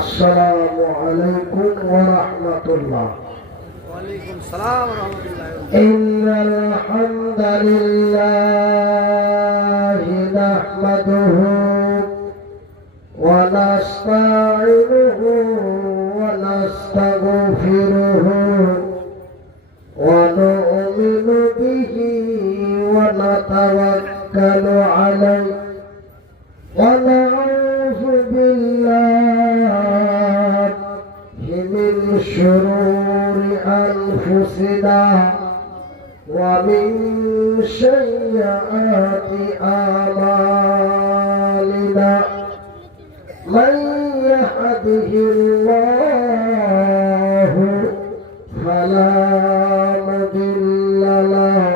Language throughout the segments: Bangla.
আসসালামু আলাইকুম ওয়া রাহমাতুল্লাহ। ওয়ালাইকুম সালাম ওয়া রাহমাতুল্লাহ। ইন্নাল হামদালিল্লাহি নাহমাদুহু ওয়া নাস্তাঈনুহু ওয়া নাস্তাগফিরুহু ওয়া নু'মিnu বিহি ওয়া নাতাওয়াক্কালু আলাইহি ওয়া নাউযু বিল্লাহি মিন শুরুরি أنفسنا ومن سيئات أعمالنا من يهده الله فلا مضل له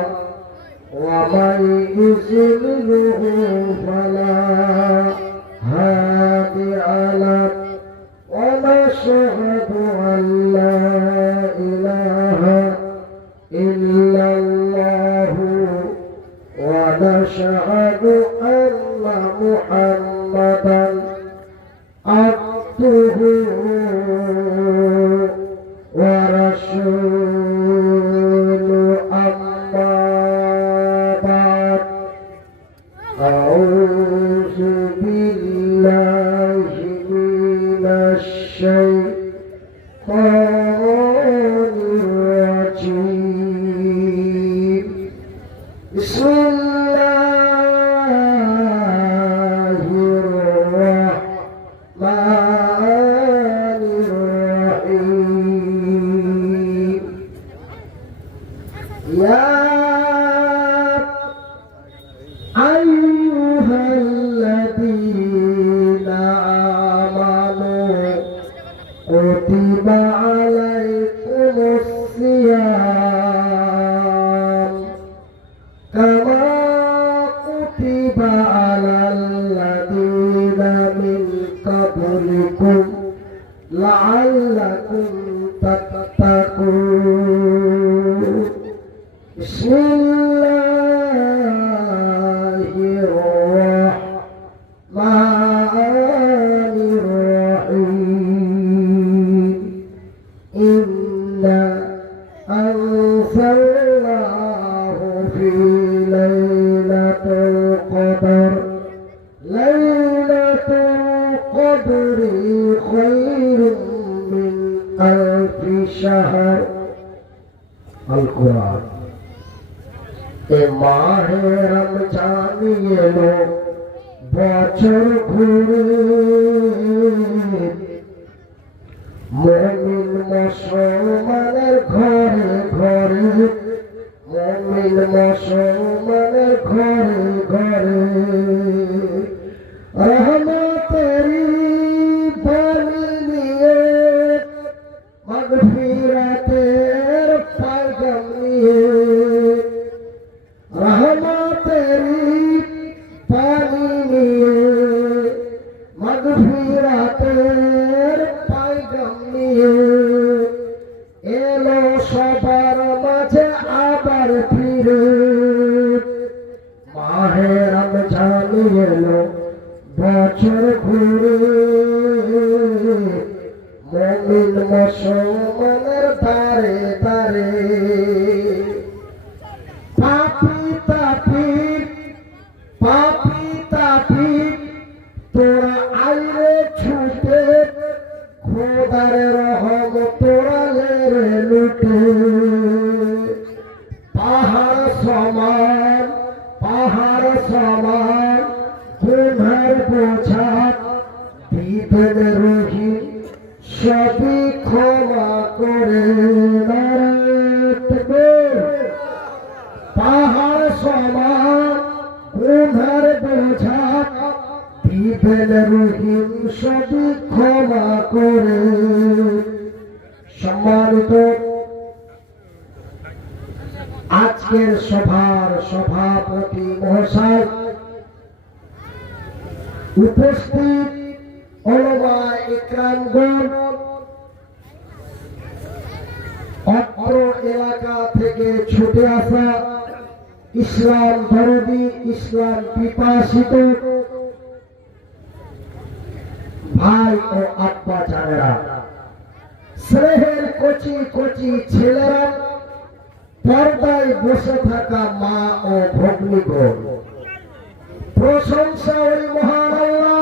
ومن يضلله فلا هادي له ونشهد أن لا إله إلا الله ونشهد أن محمدا عبده ورسوله أما بعد أعوذ بالله من الشيطان الرجيم بسم الله الرحمن الرحيم يا أيها الذين آمنوا كتب عليكم الصيام كما كتب على الذين من قبلكم لعلكم تتقون بسم الله الرحمن الرحيم إنا أنزلناه في ليلة القدر ليلة القدر خير من ألف شهر القرآن মাহ রমজান এলো বছর ঘুরে মুমিন মুসলমানের ঘরে ঘরে মুমিন মুসলমানের ঘরে ঘরে রহমতেরি বাণী নিয়ে মাগফিরাতের পয়গাম নিয়ে রহমতেরি পানি নিয়ে মাগফিরাতের পয়গাম নিয়ে এলো সবার মাঝে আবার ফিরে মাহে রমজান এলো বছর ঘুরে মুমিন মুসলমানের দারে দারে পাপি তাপি তোরা আইরে ছুটে খোদার রহম তোরা লেরে লুটে পাহাড় সমান গুনার বোঝা দিবেন রহিম সবই ক্ষমা করে পাহাড় সমান গুনার বোঝা দিবেন রহিম সবই ক্ষমা করে। সম্মানিত আজকের সভার সভাপতি মহাশয়, উপস্থিত ওলামা ইকরামগণ, অত্র এলাকা থেকে ছুটে আসা ইসলাম দরদি, ইসলাম পিপাসিত ভাই ও আব্বা জানেরা, স্নেহের কচি কচি ছেলেরা, পর্দায় বসে থাকা মা ও ভগ্নীগণ, প্রশংসা ওই মহান আল্লাহ,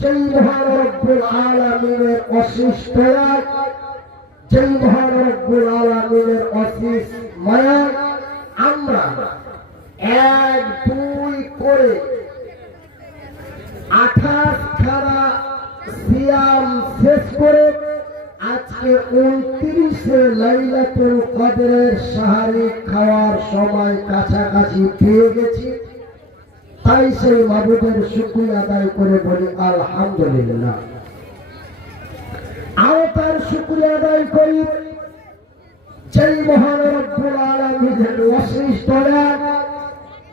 যেই মহান রব্বুল আলামিনের অশেষ দয়া, যেই মহান রব্বুল আলামিনের অশেষ মায়া আমরা এক দুই করে 28 খানা সিয়াম শেষ করে আজকে 29 লাইলাতুল কদরের সাহারি খাওয়ার সময় কাছাকাছি পেয়ে গেছি। তাই সেই মাবুদের শুকরিয়া আদায় করে বলি আলহামদুলিল্লাহ। আর তার শুকরিয়া আদায় করি যেই মহান রব্বুল আলামিনের অশেষ দয়া,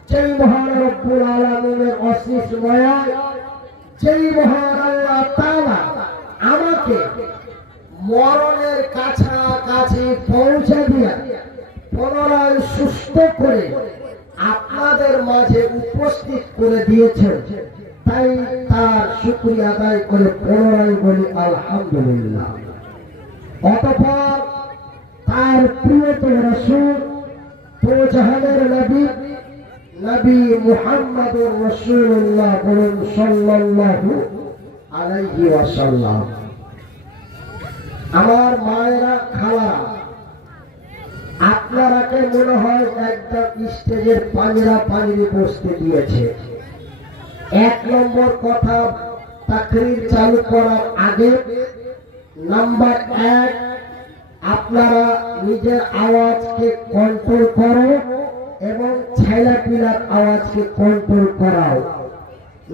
যেই মহান রব্বুল আলামিনের অশেষ মায়া, যেই মহান আল্লাহ তাআলা আমাকে মরণের কাছাকাছি পৌঁছে দিয়া পুনরায় সুস্থ করে আপনাদের মাঝে উপস্থিত করে দিয়েছেন। তাই তার শুকরিয়া আদায় করে পুনরায় বলি আলহামদুলিল্লাহ। অতঃপর তার প্রিয়তম রাসূল দো জাহানের নবী নবী মুহাম্মদুর রাসূলুল্লাহ বলেন সাল্লাল্লাহু আলাইহি ওয়াসাল্লাম। আমার মায়েরা, খালারা, আপনারাকে মনে হয় একদম স্টেজের পাঞ্জরা পানিতে বসতে দিয়েছে। 1 নম্বর কথা, তাকরীর চালু করার আগে নাম্বার 1, আপনারা নিজের আওয়াজকে কন্ট্রোল করো এবং ছেলেপিলার আওয়াজকে কন্ট্রোল করাও।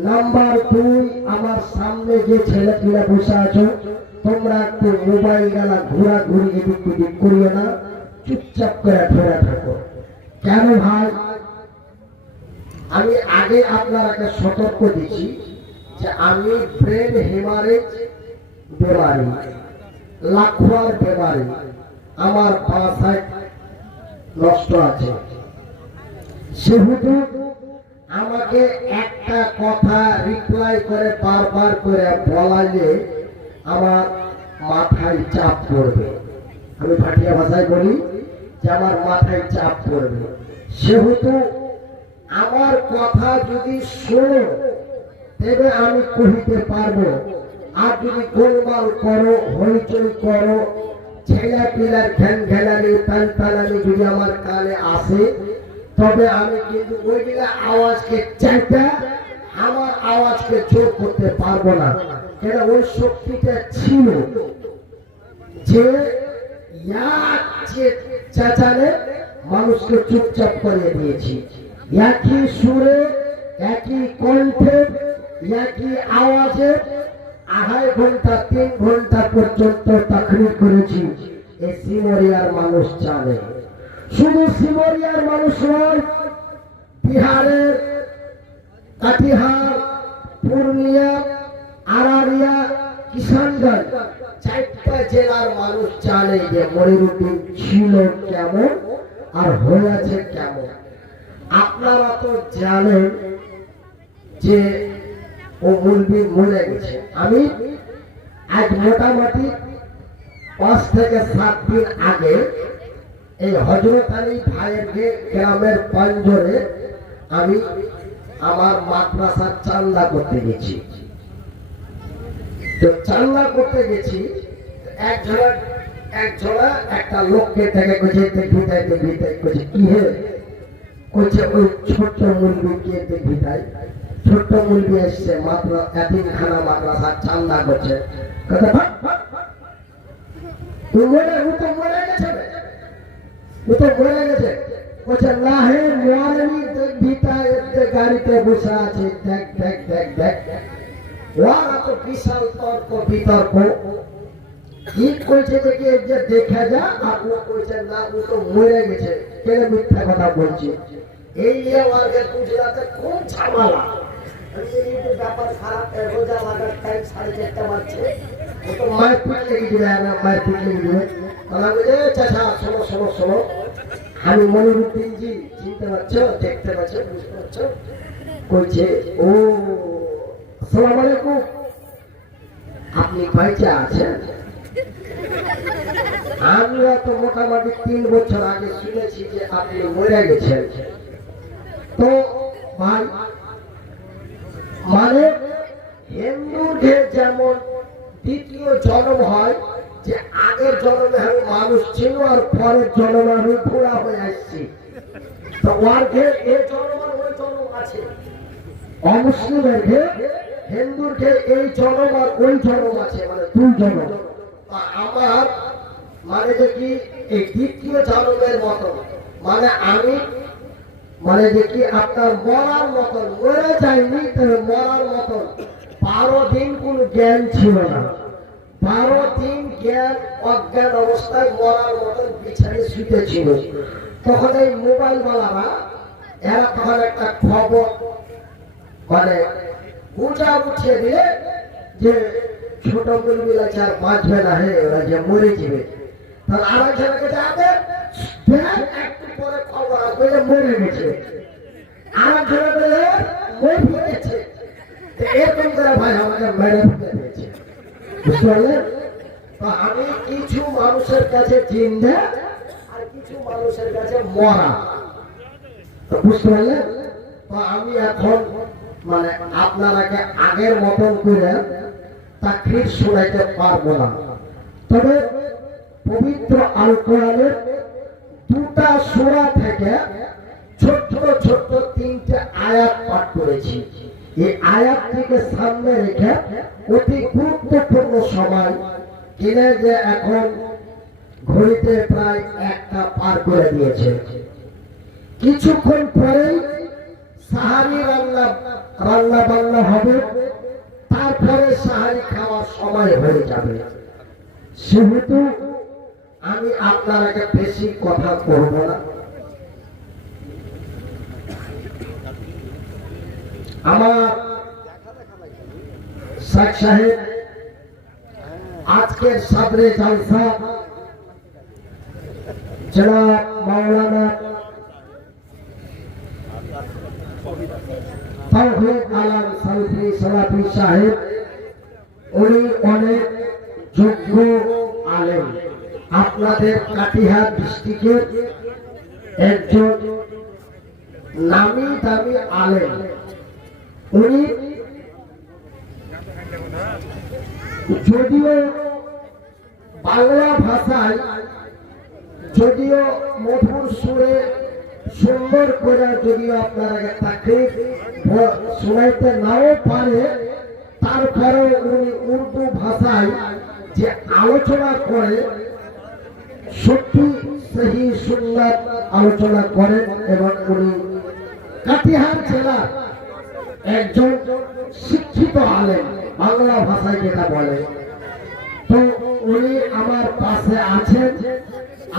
নাম্বার 2, আমার সামনে যে ছেলেপিলা বসে আছো, তোমরা একটু মোবাইল গেলা ঘোরাঘুরি এদিক ওদিক করিও না, চুপচাপ করে ধরে থাকো। কেন ভাই? আমি আগে আপনারাকে সতর্ক দিচ্ছি যে আমি ব্রেন হেমারেজ বেমারি, লাখোয়ার বেমারি, আমার বাসায় নষ্ট আছে। সেহেতু আমাকে একটা কথা রিপ্লাই করে বারবার করে বলাইলে আমার মাথায় চাপ পড়বে। আমি ভাটিয়া ভাষায় বলি যে আমার মাথায় চাপ পড়বে। সেহেতু আমার কথা যদি শোনো তবে আমি কহিতে পারবো, আর যদি গোলমাল করো, হইচই করো, ছেলে পিলার ঘ্যান ঘ্যানানি তাল তালানি যদি আমার কানে আসে, তবে আমি কিন্তু ওইগুলা আওয়াজকে চাইটা আমার আওয়াজকে জোর করতে পারবো না। কেন? ওই শক্তিটা ছিল যে চেঁচালে মানুষকে চুপচাপ করিয়ে দিয়েছি। একই সুরে, একই কণ্ঠে, একই আওয়াজে 2.5 ঘন্টা 3 ঘন্টা পর্যন্ত তাকরীর করেছি। এই সিমরিয়ার মানুষ জানে। শুধু সিমরিয়ার মানুষ নয়, বিহারের কাটিহার, পূর্ণিয়া, আরারিয়া, কিষানগঞ্জ 4টা জেলার মানুষ জানে যে মনিরুদ্দিন ছিল কেমন আর হয়েছে কেমন। আপনারা তো জানেন যে ও মুলবি মরে গেছে। আমি আজ মোটামুটি 5 থেকে 7 দিন আগে এই হযরত আলী ভাইয়ের গ্রামের পাঞ্জরে আমি আমার মাদ্রাসার চান্দা করতে গেছি। তো চান্দা করতে গেছি, একজনা একটা লোককে থেকে কইছে ভিতাই কইছে কি হে, কইছে ওই ছোট্ট মুলবিকে ভিতাই। ছোট্ট মুলবি এসছে মাত্র এতিমখানা মাদ্রাসার চান্দা করছে। কথা ও তো মরে গেছে। বলছে না হে মোয়ালি ভিতায় গাড়িতে বসে আছে, দেখ। ওরা তো বিশাল তর্ক বিতর্ক। কি কইছে যে দেখা যা, আর ও কইছে না ও তো মরে গেছে। কেন মিথ্যা কথা বলছে? এই নিয়ে ওয়ার্গে গুজরাটে কোন ঝামেলা। ব্যাপার খারাপ, রোজা লাগার টাইম 4:30 বাজছে। ও তো মায়ের পিঠ লেগে দিবে, মায়ের পিঠ লেগে দিবে। চাচা শোনো, আমি মনিরুদ্দিন জি, চিনতে পারছো, দেখতে পাচ্ছ, বুঝতে পারছো? কইছে ও আসসালামু আলাইকুম। আপনি বাইচা আছেন? আমরা তো মোটামুটি 3 বছর আগে শুনেছি যে আপনি মরে গেছেন। তো ভাই, মানে হিন্দুদের যেমন দ্বিতীয় জন্ম হয়, যে আগের জন্মে আমি মানুষ ছিল আর পরের জন্মে আমি ঘোড়া হয়ে আসছি, তো ওয়ার্গের এই জন্ম আর ওই জন্ম আছে। অমুসলিমের হিন্দুর এই জন্ম আর ওই জন্ম আছে, মানে 2 জন্ম। আমার মানে যে কি এই দ্বিতীয় জন্মের মতো, মানে আমি মানে যে কি আপনার মরার মতন, মরে যায়নি তবে মরার মতন 12 দিন কোন জ্ঞান ছিল না। 12 দিন জ্ঞান অজ্ঞান অবস্থায় মরার মতন বিছানে শুতে ছিল। তখন এই মোবাইল ওয়ালারা এরা তখন একটা খবর মানে উঠা উঠিয়ে দিলে যে ছোট মুরগিলা চার বাঁচবে না, হে ওরা যে মরে যাবে। তাহলে আরেকজনকে যাবে একটু পরে খবর আসবে যে মরে গেছে, আরেকজনে বলে মরে গেছে। এরকম করে ভাই আমাকে মেরে ফেলে দিয়েছে, বুঝতে পারলেন? তো আমি কিছু মানুষের কাছে জিন্দা আর কিছু মানুষের কাছে মরা, তো বুঝতে পারলেন? তো আমি এখন মানে আপনারাকে আগের মতন করে তাকরীর শোনাইতে পারবো না, তবে পবিত্র আল কোরআনের 2টা সূরা থেকে ছোট্ট ছোট্ট 3টে আয়াত পাঠ করেছি। এই আয়াতটিকে সামনে রেখে অতি গুরুত্বপূর্ণ সময় কিনে যে এখন ঘড়িতে প্রায় 1টা পার করে দিয়েছে। কিছুক্ষণ পরেই সাহারি রান্না বান্না হবে, তারপরে সাহারি খাওয়ার সময় হয়ে যাবে। সেহেতু আমি আপনারাকে বেশি কথা করব না। আমার শেখ সাহেব আজকের সাদরে জালসা জনাব মাওলানা তাওহীদ আলম সালফি সালাফি সাহেব, উনি অনেক যোগ্য আলেম, আপনাদের কাটিহার ডিস্ট্রিক্টের একজন নামি দামি আলেম। উনি যদিও বাংলা ভাষায় যদিও মধুর সুরে সুন্দর করে যদিও আপনারা তাকরীর শোনাইতে নাও পারে, তারপরে উনি উর্দু ভাষায় যে আলোচনা করে সত্যি সহি সুন্নাত আলোচনা করেন, এবং উনি কাটিহার জেলার একজন শিক্ষিত আলেম, বাংলা ভাষায় যেটা বলে। তো উনি আমার পাশে আছেন,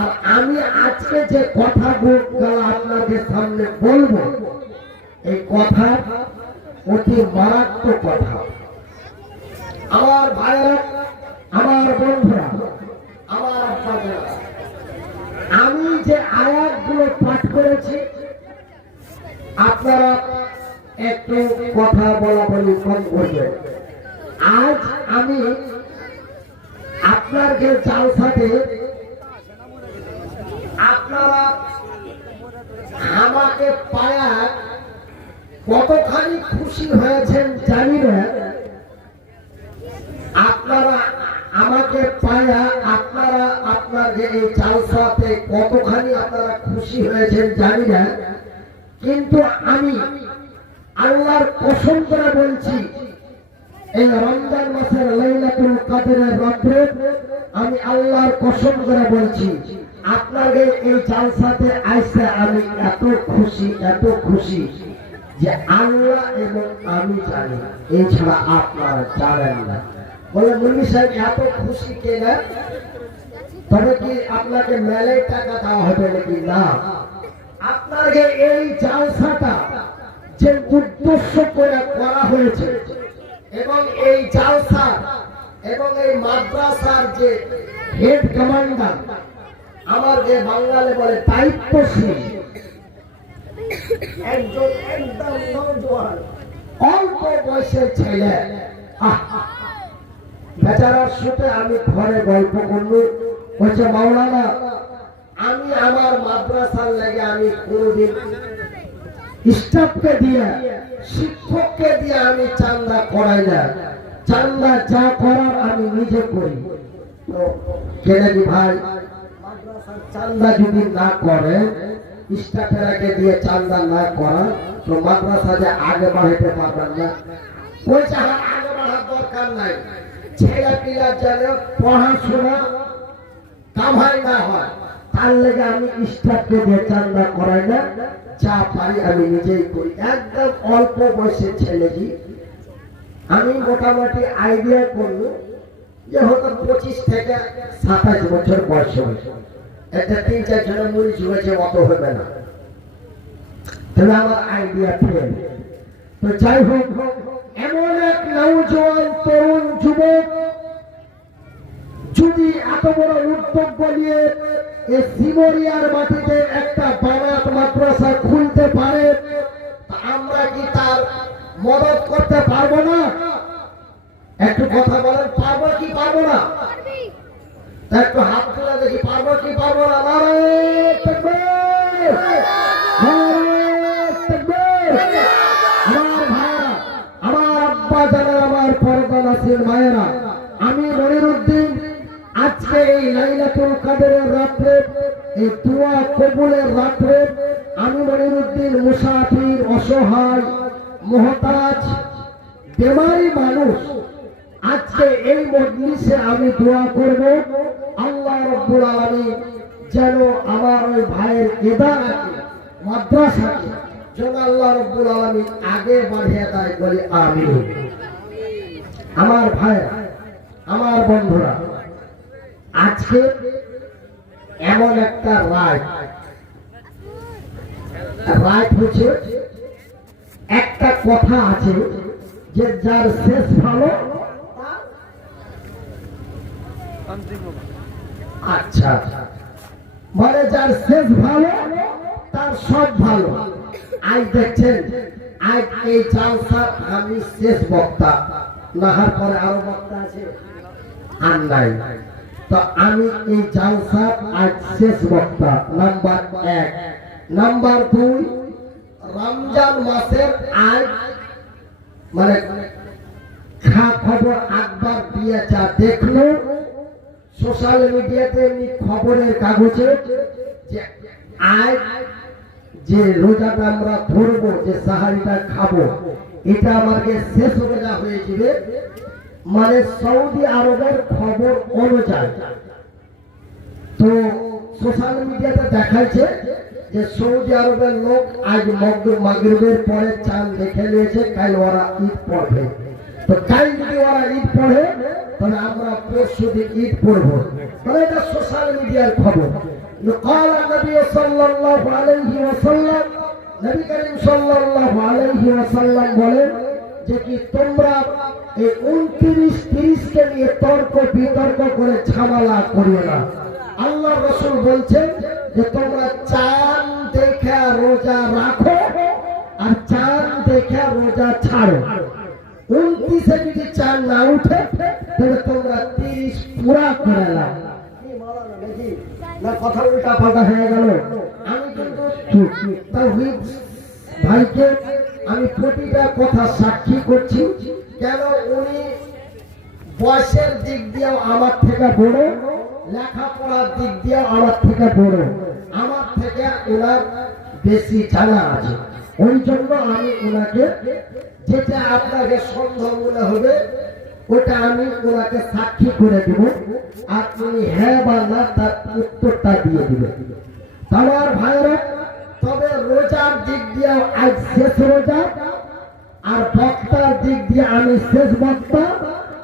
আর আমি আজকে যে কথাগুলো আপনাদের সামনে বলবো, এই কথা অতি মারাত্মক কথা। আমার ভাইয়েরা, আমার বন্ধুরা, আমার আব্বারা, আমি যে আয়াতগুলো পাঠ করেছি আপনারা একটু কথা বলা বলি কম করবেন। আজ আমি আপনাকে জালসাতে আপনারা আমাকে পায়া কতখানি খুশি হয়েছেন জানি না। আপনারা আমাকে পায়া আপনারা আপনাদের এই জালসাতে কতখানি আপনারা খুশি হয়েছেন জানি না, কিন্তু আমি আল্লাহর কসম করে বলছি, এই রমজান মাসের লাইলাতুল কদরের রাতে আমি আল্লাহর কসম করে বলছি, আপনাদের এই জালসাতে আইসা আমি এত খুশি যে আল্লাহ এবং আমি জানি, এছাড়া আপনারা জানেন না। বলে মুন্নি সাহেব এত খুশি কেন? তবে কি আপনাকে মেলায় টাকা দেওয়া হবে নাকি? না, আপনাকে এই জালসাটা যে উদ্দেশ্য করে করা হয়েছে, এবং এই জালসা এবং এই মাদ্রাসার যে হেড কমান্ডার, আমার যে বাঙালি বলে দায়িত্বশীল একজন, একদম নওজোয়ান অল্প বয়সের ছেলে, বেচারার সাথে আমি ঘরে গল্প করলু, বলছে মাওলানা আমি আমার মাদ্রাসার লাগে আমি কোনোদিন স্টাফকে দিয়ে শিক্ষককে দিয়ে আমি চান্দা করাই না, চান্দা যা করার আমি নিজে করি। তো কেনাকি ভাই মাদ্রাসার চান্দা যদি না করে, স্টাফেরাকে দিয়ে চান্দা না করা, তো মাদ্রাসা যে আগে বাড়াইতে পারবেন না। বলছে আগে বাড়ার দরকার নাই, ছেলে পিলা যেন পড়াশোনা কামাই না হয়, তার লেগে আমি স্টাফকে দিয়ে চান্দা করাই না, যা পারি আমি নিজেই করি। একদম অল্প বয়সের ছেলেজি, আমি মোটামুটি আইডিয়া করলো যে হয়তো 25 থেকে 27 বছর বয়স হবে, একটা 3-4 জনের মরিচ হয়েছে, অত হবে না, তবে আমার আইডিয়া ফেল। তো যাই হোক, এমন এক নওজোয়ান তরুণ যুবক যদি এত বড় উদ্যোগ নিয়ে এই সিমরিয়ার মাটিতে একটা বানাত মাদ্রাসা খুলতে পারে, আমরা কি তার মদত করতে পারবো না? একটু কথা বলেন, পারবো কি পারবো না? একটু হাত তুলে দেখি, পারবো কি পারবো না? নারায়ে তাকবীর, নারায়ে তাকবীর। আমার ভাইরা, আমার আব্বা জানা, আমার পর্দা নাসির মায়েরা, আমি মনিরউদ্দিন আজকে এই লাইলাতুল কদরের রাতে, এই দোয়া কবুলের রাতে, আমি মনিরউদ্দিন মুসাফির, অসহায়, মুহতাজ, বেমারি মানুষ, আজকে এই মজলিসে আমি দোয়া করব আল্লাহ রাব্বুল আলামিন যেন আমার ওই ভাইয়ের ইদারাকে, মাদ্রাসাকে যেন আল্লাহ রাব্বুল আলামিন আগে বাড়িয়ে দেয়, বলি আমিন। আমার ভাইরা, আমার বন্ধুরা, আজকে এমন একটা রাত হচ্ছে, একটা কথা আছে যে যার শেষ ভালো। আচ্ছা, মানে যার শেষ ভালো তার সব ভালো। আজ দেখছেন, আজ এই জালসা আমি শেষ বক্তা, নাহার পরে আরো বক্তা আছে আর নাই, তো আমি এই জালসা আজ শেষ বক্তা। নাম্বার 1, নাম্বার 2, রমজান মাসের আজ মানে খবর আকবর দিয়ে যা দেখলো সোশ্যাল মিডিয়াতে, এমনি খবরের কাগজে, যে আজ যে রোজাটা আমরা ধরবো, যে সাহারিটা খাবো, এটা আমাকে শেষ রোজা হয়ে যাবে, মানে সৌদি আরবের খবর অনুযায়ী। তো সোশ্যাল মিডিয়াতে দেখাইছে যে সৌদি আরবের লোক আজ মাগরিবের পরে চাঁদ দেখে নিয়েছে, কাল ওরা ঈদ পড়বে। তো কাল যদি ওরা ঈদ পড়ে, তাহলে আমরা পরশু দিন ঈদ পড়বো, তাহলে এটা সোশ্যাল মিডিয়ার খবর। قال النبي صلى الله عليه وسلم, নবী করিম সাল্লাল্লাহু আলাইহি ওয়াসাল্লাম বলেন যে কি তোমরা এই 29-30 কে নিয়ে তর্ক বিতর্ক করে ঝামেলা করিও না। আল্লাহ রাসূল বলছেন যে তোমরা চাঁদ দেখে রোজা রাখো আর চাঁদ দেখে রোজা ছাড়ো। 29-এ যদি চাঁদ না উঠে, তাহলে তোমরা 30 পুরা করে নাও। না কথা উল্টা পাল্টা হয়ে গেল। আমি কিন্তু তাওহীদ ভাইকে আমি প্রতিটা কথা সাক্ষী করছি, কেন উনি বয়সের দিক দিয়েও আমার থেকে বড়, লেখাপড়ার দিক দিয়েও আমার থেকে বড়, আমার থেকে ওনার বেশি জানা আছে। ওই জন্য আমি ওনাকে, যেটা আপনাকে সন্দেহ মনে হবে ওটা আমি ওনাকে সাক্ষী করে দেব, আর উনি হ্যাঁ বা না তার উত্তরটা দিয়ে দিবেন। আমার ভাইরা, তবে রোজার দিক দিয়ে আজ শেষ রোজা, আর বক্তার দিক দিয়ে আমি শেষ বক্তা,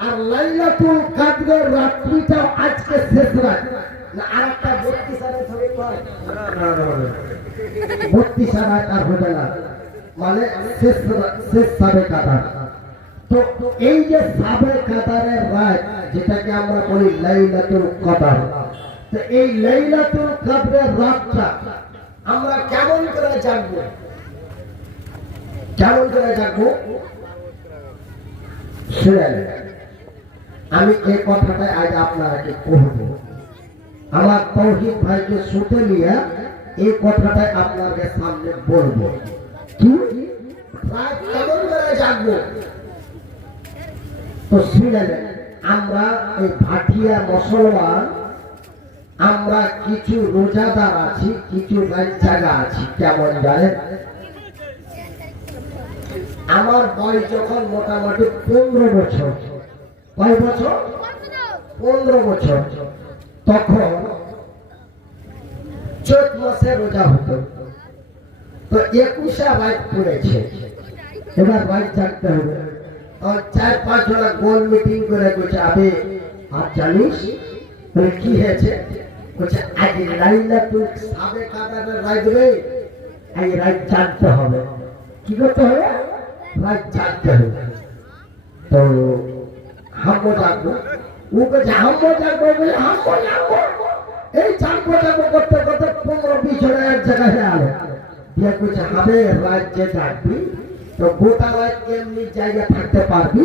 আর লাইলাতুল কদরের রাত্রিটাও আজকে শেষ রাত। না আরেকটা 32 রাত হবে, 32 রাত আর হবে না, মানে শেষ সাবে কাদার। তো এই যে সাবে কাদারের রাত, যেটাকে আমরা বলি লাইলাতুল কদর, তো এই লাইলাতুল কদরের রাতটা আমরা কেমন করে জানবো? কেমন করে জানবো? শুনেন, আমি এই কথাটা আজ আপনাকে কহব। আমার তৌহিদ ভাইকে শুতে নিয়ে এই কথাটা আপনাদের সামনে বলবো। কি রাত কেমন করে জাগবো? তো শুনে নেন, আমরা এই ভাটিয়া মুসলমান, আমরা কিছু রোজাদার আছি, কিছু রাত জাগা আছি। কেমন জানেন? আমার বয়স যখন মোটামুটি 15 বছর, কয় বছর? 15 বছর, তখন চৈত মাসে রোজা হতো। তো 21 রাত পড়েছে, এবার রাত জাগতে হবে। আর 4-5 জনা গোল মিটিং করে বলছে, আবে আর জানিস বলে কি হয়েছে? বলছে আজ লাইলাতুল সাবে কাদারের রাত রে, এই রাত জাগতে হবে। কি করতে হবে? রাত জাগতে হবে। তো হামো জাগবো, ও বলছে হামো জাগবো, বলে হামো জাগবো। এই জাগবো জাগবো করতে করতে 15-20 জনা এক জায়গায় আলো দিয়ে বলছে, হবে রাত যে জাগবি তো গোটা রাত এমনি জায়গা থাকতে পারবি।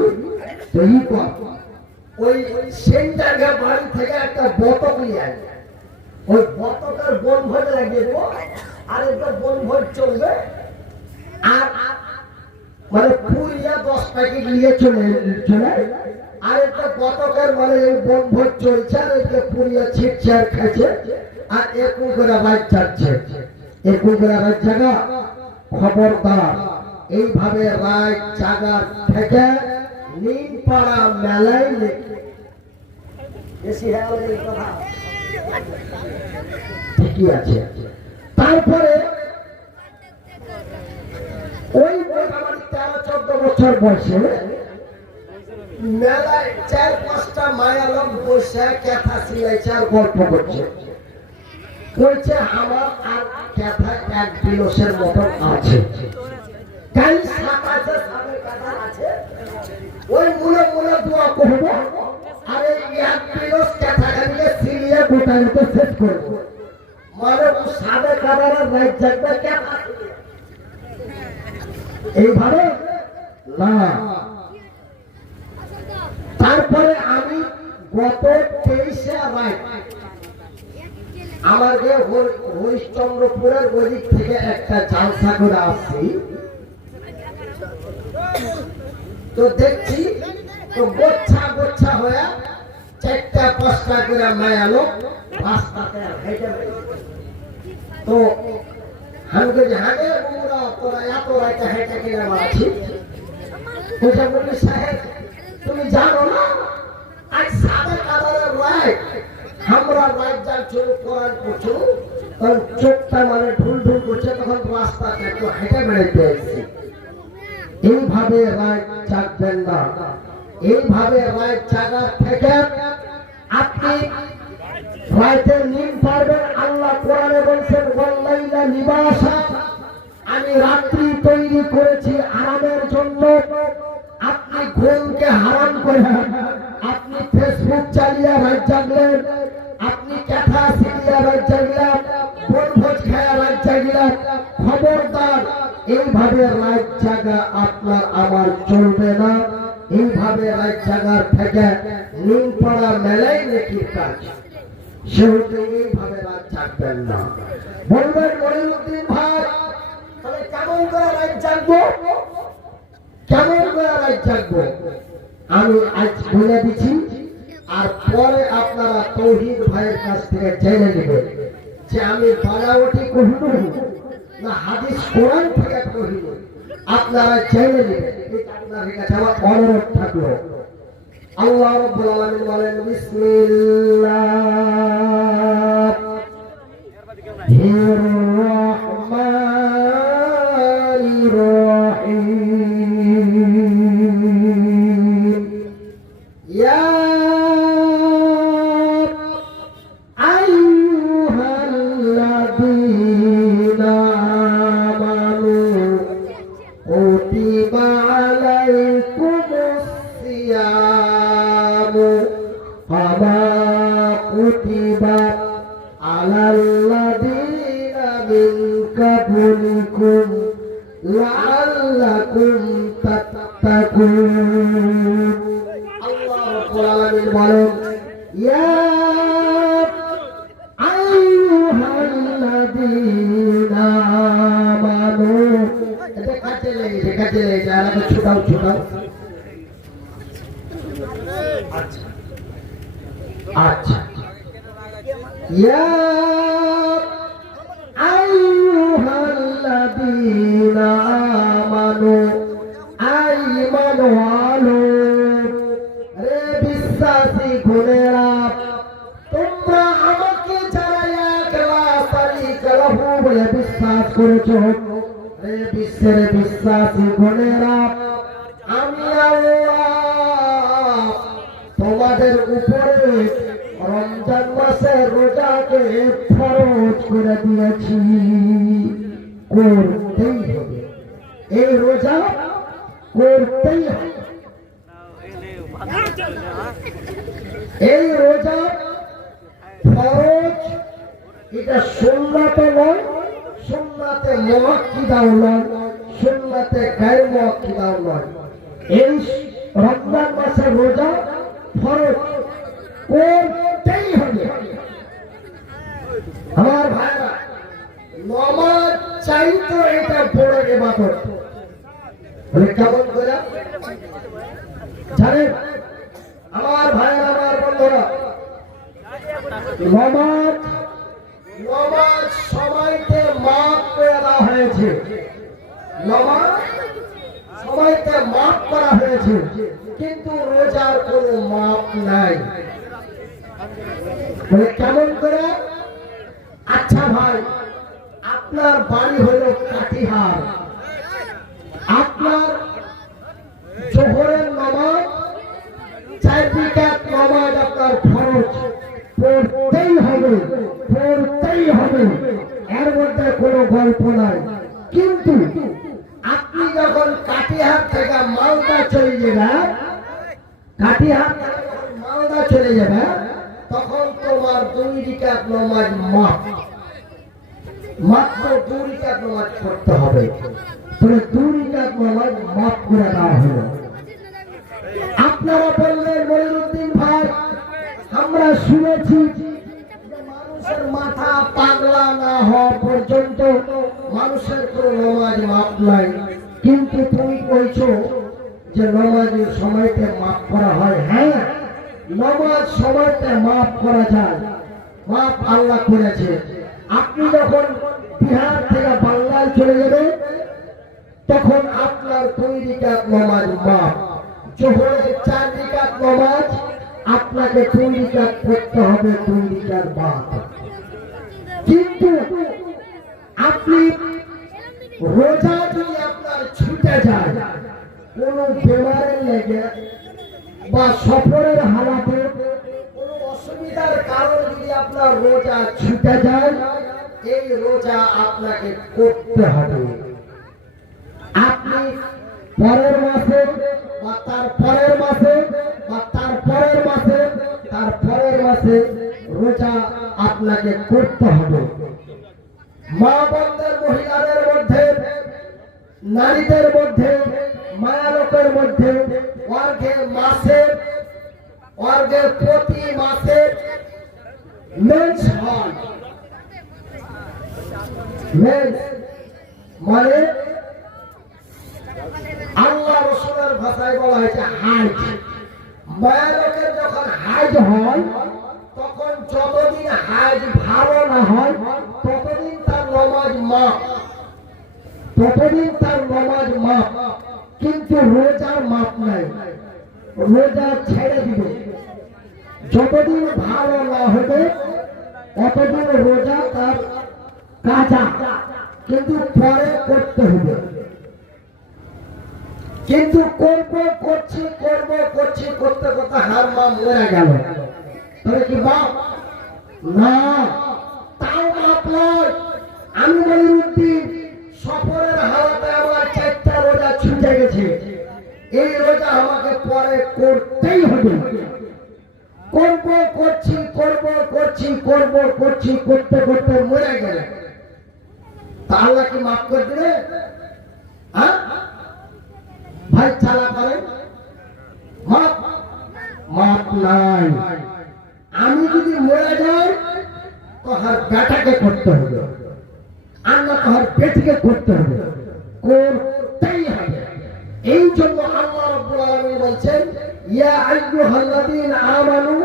তো ই কর, ওই সেই জায়গা বাড়ি থেকে একটা বতক নিয়ে আয়, ওই বতকের বনভোজ লাগিয়ে দেবো, আর একটা বনভোজ চলবে। আর মানে পুরিয়া 10 প্যাকেট নিয়ে চলে, আর একটা বতকের মানে এই বনভোজ চলছে, আর একটা পুরিয়া ছিটছে আর খাচ্ছে, আর একু করে রাত যাচ্ছে, একু করে রাত জাগা। খবরদার এইভাবে রাত জাগা থেকে নিমপাড়া মেলায় বেশি কথা ঠিকই আছে। তারপরে ওই মোটামুটি 13-14 বছর বয়সে মেলায় 4-5টা মায়া লোক বসে কথা সিলাইছে আর গল্প করছে। বলছে আমার আর কথা 1 বিলসের মতন আছে, কাল সাতাশে সাবে কথা আছে, ওই মূলে মূলে দোয়া করবো, আর এই 1 বিলস কথা খালিকে সিলিয়ে গোটাইতে শেষ করবো। মানে ও সাবে কাদারের রাত জাগবে কথা এইভাবে না। তারপরে আমি গত 23শে রাত আমাকে হরিশ্চন্দ্রপুরের ওদিক থেকে একটা জালসা করে আসছি। তো দেখছি তো গোচ্ছা গোচ্ছা হয়ে 4টা-5টা করে মায়া লোক রাস্তাতে হেঁটে বেড়াচ্ছে। তো আমি বলছি, হাঁটে বন্ধুরা তোরা এত রাইতে হেঁটে কিনে মারাচ্ছি? বলছে বলি সাহেব তুমি জানো না আজ সাদা কালারের রাত, আমরা রাত যাচ্ছি কোরআন পড়ছি, তখন চোখটা মানে ঢুল ঢুল করছে, তখন রাস্তাতে একটু হেঁটে বেড়াইতে এসেছি। এইভাবে রাত জাগবেন না, এইভাবে রাত জাগার থেকে আপনি রাতের নিম পারবেন। আল্লাহ কোরআনে বলছেন ওয়াল্লাইলা লিবাসা, আমি রাত্রি তৈরি করেছি আরামের জন্য। আপনি ঘুমকে হারাম করে আপনি ফেসবুক চালিয়ে রাত জাগলেন, আপনি কথা সিলিয়ে রাত জাগলেন, বনভোজ খায়া রাত জাগলেন। খবরদার এইভাবে রাত জাগা আপনার আমার চলবে না। এইভাবে রাত জাগার থেকে নিমপাড়া মেলাই নেকির কাজ, সেহেতু এইভাবে রাত জাগবেন না। বলবেন মনিরুদ্দিন ভাই তাহলে কেমন করে রাত জাগবো, কেমন করে রাত জাগবো? আমি আজ বলে দিচ্ছি, আর পরে আপনারা তৌহিদ ভাইয়ের কাছ থেকে জেনে নেবেন যে আমি বানাওয়াটি কহিনু না হাদিস কোরআন থেকে কহিনু। আপনারা জেনে নেবেন, এটা আপনাদের কাছে আমার অনুরোধ থাকলো। আল্লাহ রাব্বুল আলামিন বলেন বিসমিল্লাহির রহমানির রহিম। ইয়া আইয়ুহাল্লাযীনা আমানু কুতিবা আলাইকুমুস সিয়ামু কামা কুতিবা আলাল্লাযীনা মিন ক্বাবলিকুম লাআল্লাকুম তাত্তাকুন। আল্লাহ রব্বুল আলামিন বলেন ইয়া আইয়ুহাল্লাযীনা আমানু এটা কাটে লেগে আর ছোটাও আচ্ছা ইয়া আইয়ুহাল্লাযীনা আমানু আইমানু আলো রে বিশ্বাসী গুণেরা তোমরা আমাকে যারা একলা তারিকা লাহু বলে বিশ্বাস করেছো রে বিশ্বের বিশ্বাসী গুণেরা আমি আল্লাহ তোমাদের উপরে রমজান মাসের রোজাকে ফরজ করে দিয়েছি করতেই হবে এই রোজা করতেই হবে এই রোজা ফরজ এটা সুন্নাতে নয় সুন্নাতে মুআক্কিদাও নয় সুন্নাতে গায়র মুআক্কিদাও নয় এই রমজান মাসের রোজা ফরজ করতেই হবে আমার ভাইরা নামাজ চাইতো এটা বড় ইবাদত বলে কেমন করে জানেন আমার ভাইরা আমার বন্ধুরা নামাজ সময়তে মাপ করে দেওয়া হয়েছে নামাজ সময়তে মাপ করা হয়েছে কিন্তু রোজার কোনো মাপ নাই বলে কেমন করে আচ্ছা ভাই আপনার বাড়ি হলো কাটিহার আপনার জোহরের নামাজ 4 রাকাত নামাজ আপনার ফরজ পড়তেই হবে এর মধ্যে কোনো গল্প নাই কিন্তু আপনি যখন কাটিহার থেকে মালদা চলে যাবে তখন তোমার 2 রাকাত নামাজ মাত্র 2 রাকাত নামাজ পড়তে হবে তবে 2 রাকাত নামাজ মাফ করে দেওয়া হলো আপনারা বললেন মনিরুদ্দিন ভাই আমরা শুনেছি মানুষের মাথা পাগলা না হওয়া পর্যন্ত মানুষের কোনো নামাজ মাফ নাই কিন্তু তুমি বলছো যে নামাজের সময়তে মাফ করা হয় হ্যাঁ নামাজ সময়তে মাফ করা যায় মাফ আল্লাহ করেছে আপনি যখন বিহার থেকে বাংলায় চলে যাবেন তখন আপনার 2 রাকাত নামাজ মাফ জোহরের 4 রাকাত নামাজ আপনাকে 2 রাকাত পড়তে হবে 2 রাকাত বাদ কিন্তু আপনি রোজা যদি আপনার ছুটে যায় কোনো বেমারের লেগে বা সফরের হালাতে কোনো অসুবিধার কারণে যদি আপনার রোজা ছুটে যায় এই রোজা আপনাকে করতে হবে আপনি পরের মাসে বা তার পরের মাসে বা তার পরের মাসে তার পরের মাসে রোজা আপনাকে করতে হবে মা বোনদের মহিলাদের মধ্যে নারীদের মধ্যে মায়া লোকের মধ্যে অর্ঘের প্রতি মাসে মেন্স হয় মেন্স মানে আল্লাহ রাসূলের ভাষায় বলা হয়েছে হাইজ মায়া লোকের যখন হাইজ হয় তখন যতদিন হাইজ ভালো না হয় ততদিন তার নামাজ মাপ কিন্তু রোজার মাপ নাই রোজা ছেড়ে দিবে যতদিন ভালো না হবে ততদিন রোজা তার কাজা কিন্তু পরে করতে হবে কিন্তু করছি করতে হার মা মরে গেল তবে কি বাপ না তাও মাপ নয় আমি মনিরুদ্দিন সফরের হালাতে আমার 4টা রোজা ছুটে গেছে এই রোজা আমাকে পরে করতেই হবে করতে মরে গেলে তা আল্লাহ কি মাফ করে দেবে ভাই চালা পারেন মাফ মাপ নাই। আমি যদি মরে যাই তোহার বেটাকে করতে হবে, আর না তোহার পেটকে করতে হবে, করতেই হবে। এই জন্য আল্লাহ রাব্বুল আলামিন বলছেন, ইয়া আইয়ুহাল্লাযীনা আমানু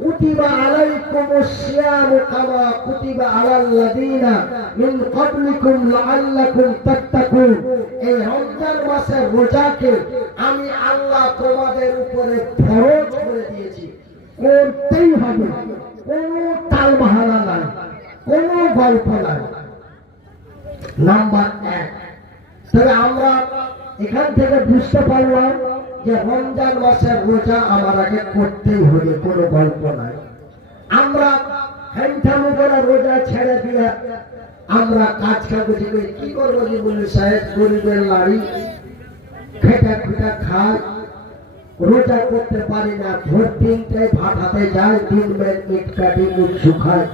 কুতিবা আলাইকুমুস সিয়ামু কামা কুতিবা আলাল লাযীনা মিন ক্বাবলিকুম লাআল্লাকুম তাত্তাকুন। এই রমজান মাসের রোজাকে আমি আল্লাহ তোমাদের উপরে ফরজ করে দিয়েছি, করতেই হবে, কোনো টালবাহানা নাই, কোনো গল্প নাই। নাম্বার 1, তবে আমরা এখান থেকে বুঝতে পারলাম যে রমজান মাসের রোজা আমার আগে করতেই হবে, কোনো গল্প নাই। আমরা হ্যান্ডামো করে রোজা ছেড়ে দিয়ে আমরা কাজ কাগজি করে কি করবো? জীবনে সাহেব গরিবের লাড়ি খেটা খুটা খায়, রোজা করতে পারি না, ভোর 3টায় ভাত হাতে যায়, দিন বেল ইট কাটি মুখ শুকায়,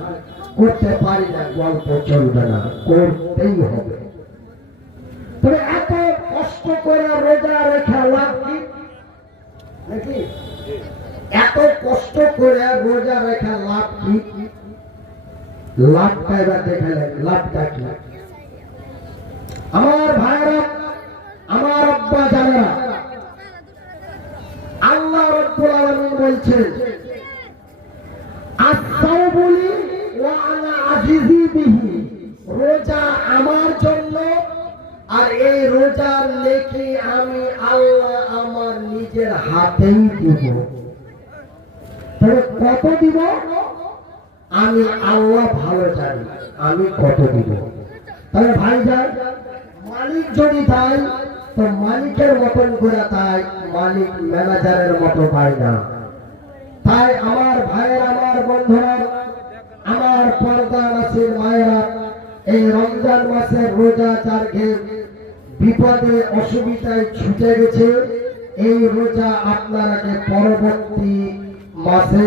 করতে পারি না, গল্প চলবে না, করতেই হবে। তবে এত কষ্ট করে রোজা রেখে লাভ কি নাকি? এত কষ্ট করে রোজা রেখে লাভ কি? লাভটা এবার দেখালেন, লাভটা কি? আমার ভাইরা, আমার আব্বা জানেরা, আল্লাহ রাব্বুল আলামিন বলছেন, আস-সাওমু লি ওয়া আনা আজিজি বিহি, রোজা আমার জন্য, আর এই রোজার নেকি আমি আল্লাহ আমার নিজের হাতেই দিব। তবে কত দিব আমি আল্লাহ ভালো জানি, আমি কত দিব। তবে ভাইজান, মালিক যদি দেয় তো মালিকের মতন করে দেয়, মালিক ম্যানেজারের মতো পায় না। তাই আমার ভাইয়ের, আমার বন্ধুরা, আমার পর্দা নাসির মায়েরা, এই রমজান মাসের রোজা যারকে বিপদে অসুবিধায় ছুটে গেছে, এই রোজা আপনারাকে পরবর্তী মাসে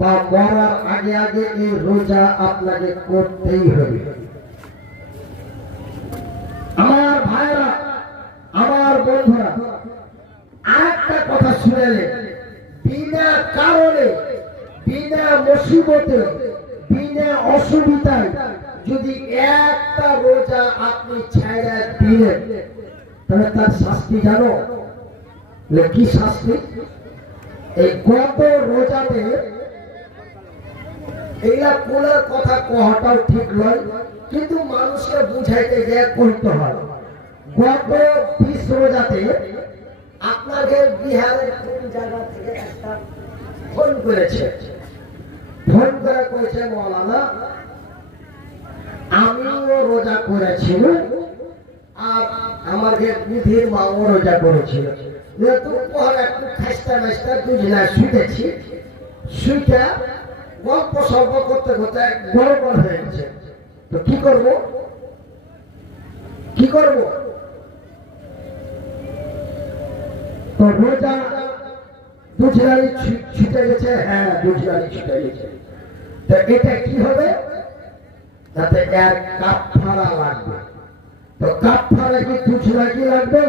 বা মরার আগে আগে এই রোজা আপনাকে করতেই হবে। আমার ভাইরা, আমার বন্ধুরা, আরেকটা কথা শুনেলেন, বিনা কারণে, বিনা মুসিবতে, বিনা অসুবিধায় যদি একটা রোজা আপনি ছেড়ে দিলেন, তাহলে তার শাস্তি জানো? কি শাস্তি? এই গত রোজাতে, এইটা কোনের কথা কহাটাও ঠিক নয়, কিন্তু মানুষকে বুঝাইতে গিয়ে করতে হয়। গত 20 রোজাতে আপনাকে বিহারের কোন জায়গা থেকে একটা ফোন করেছে, ফোন করে কয়েছে, মৌলানা আমিও রোজা করেছিল আর আমাকে বুধির মাও রোজা করেছিল, দুপুর একটু খাইস্তা মাইস্তা দুজনা শুতেছি, শুইটা গল্প সল্প করতে করতে গড়বড় হয়ে গেছে। তো কি করব? কি করব? তো রোজা দুজনারই ছুটে গেছে। হ্যাঁ, দুজনারই ছুটে গেছে। তো এটা কি হবে? যাতে এর কাফারা লাগবে। তো কাফারা কি দুজনা কি লাগবে?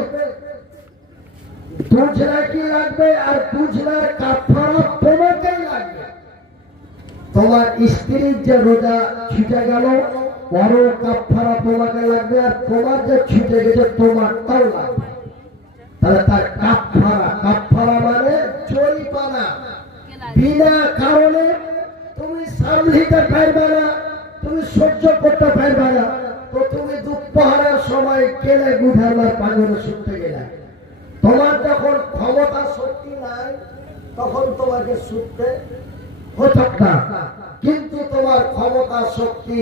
দুজনা কি লাগবে? আর দুজনার কাফারা তোমাকেই লাগবে। তোমার স্ত্রীর যে রোজা ছুটে গেল, বড় কাফারা তোমাকে লাগবে, আর তোমার যে ছুটে গেছে তোমারটাও লাগবে। তাহলে তার কাফারা, কাফারা মানে জরিমানা। বিনা কারণে তুমি সামলিতে পারবে না, তুমি সহ্য করতে পারবে না, তো তুমি দুপুরের সময় কেলে গুধাবার পাগলে শুনতে গেলে, তোমার যখন ক্ষমতা শক্তি নাই তখন তোমাকে শুনতে হতো না, কিন্তু তোমার ক্ষমতা শক্তি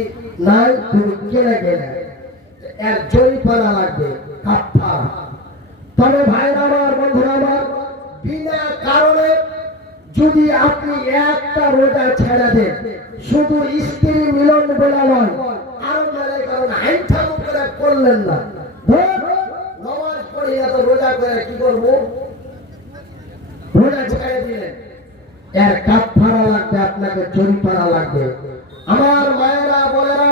নাই, তুমি কেলে গেলে, এর জরিমানা লাগবে, কাফারা। তবে ভাইরা আমার, বন্ধুরা আমার, বিনা কারণে যদি আপনি একটা রোজা ছেড়ে দেন, শুধু স্ত্রী মিলন বেলা নয়, আরো বেলায় কারণ হাইঠাম করে করলেন না, নামাজ পড়ি এত রোজা করে কি করবো? রোজা ছেড়ে দিলেন, এর কাফারা লাগবে, আপনাকে জরিমানা লাগবে। আমার মায়েরা, বোনেরা,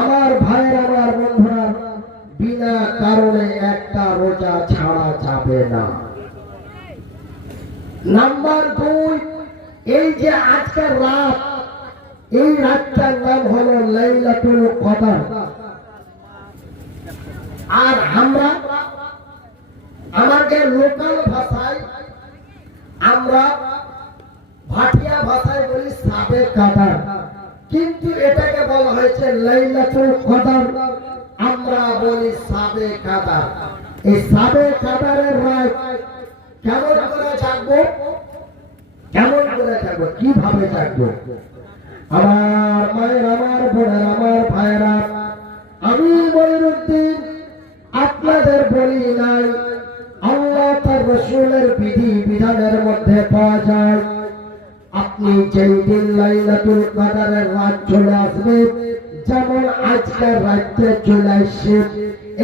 আমার ভাইয়েরা, আমার বন্ধুরা, বিনা কারণে একটা রোজা ছাড়া যাবে না। নাম্বার 2, এই যে আজকের রাত, এই রাতটার নাম হলো লাইলাতুল কদর। আর আমরা আমাদের লোকাল ভাষায়, আমরা ভাটিয়া ভাষায় বলি সাবে কাদার, কিন্তু এটাকে বলা হয়েছে লাইলাতুল কদর, আমরা বলি সাবে কাদার। এই সাবে কাদারের রাত কেমন করে জাগবো, কেমন করে জাগবো, কিভাবে জাগবো? আমার মায়ের, আমার বোনের, আমার ভাইয়েরা, আমি মনিরুদ্দিন আপনাদের বলি নাই, আল্লাহ তার রাসূলের বিধি বিধানের মধ্যে পাওয়া যায়। আপনি যেই দিন লাইলাতুল কদরের রাত চলে আসবে, যেমন আজকের রাতে চলে আসছে,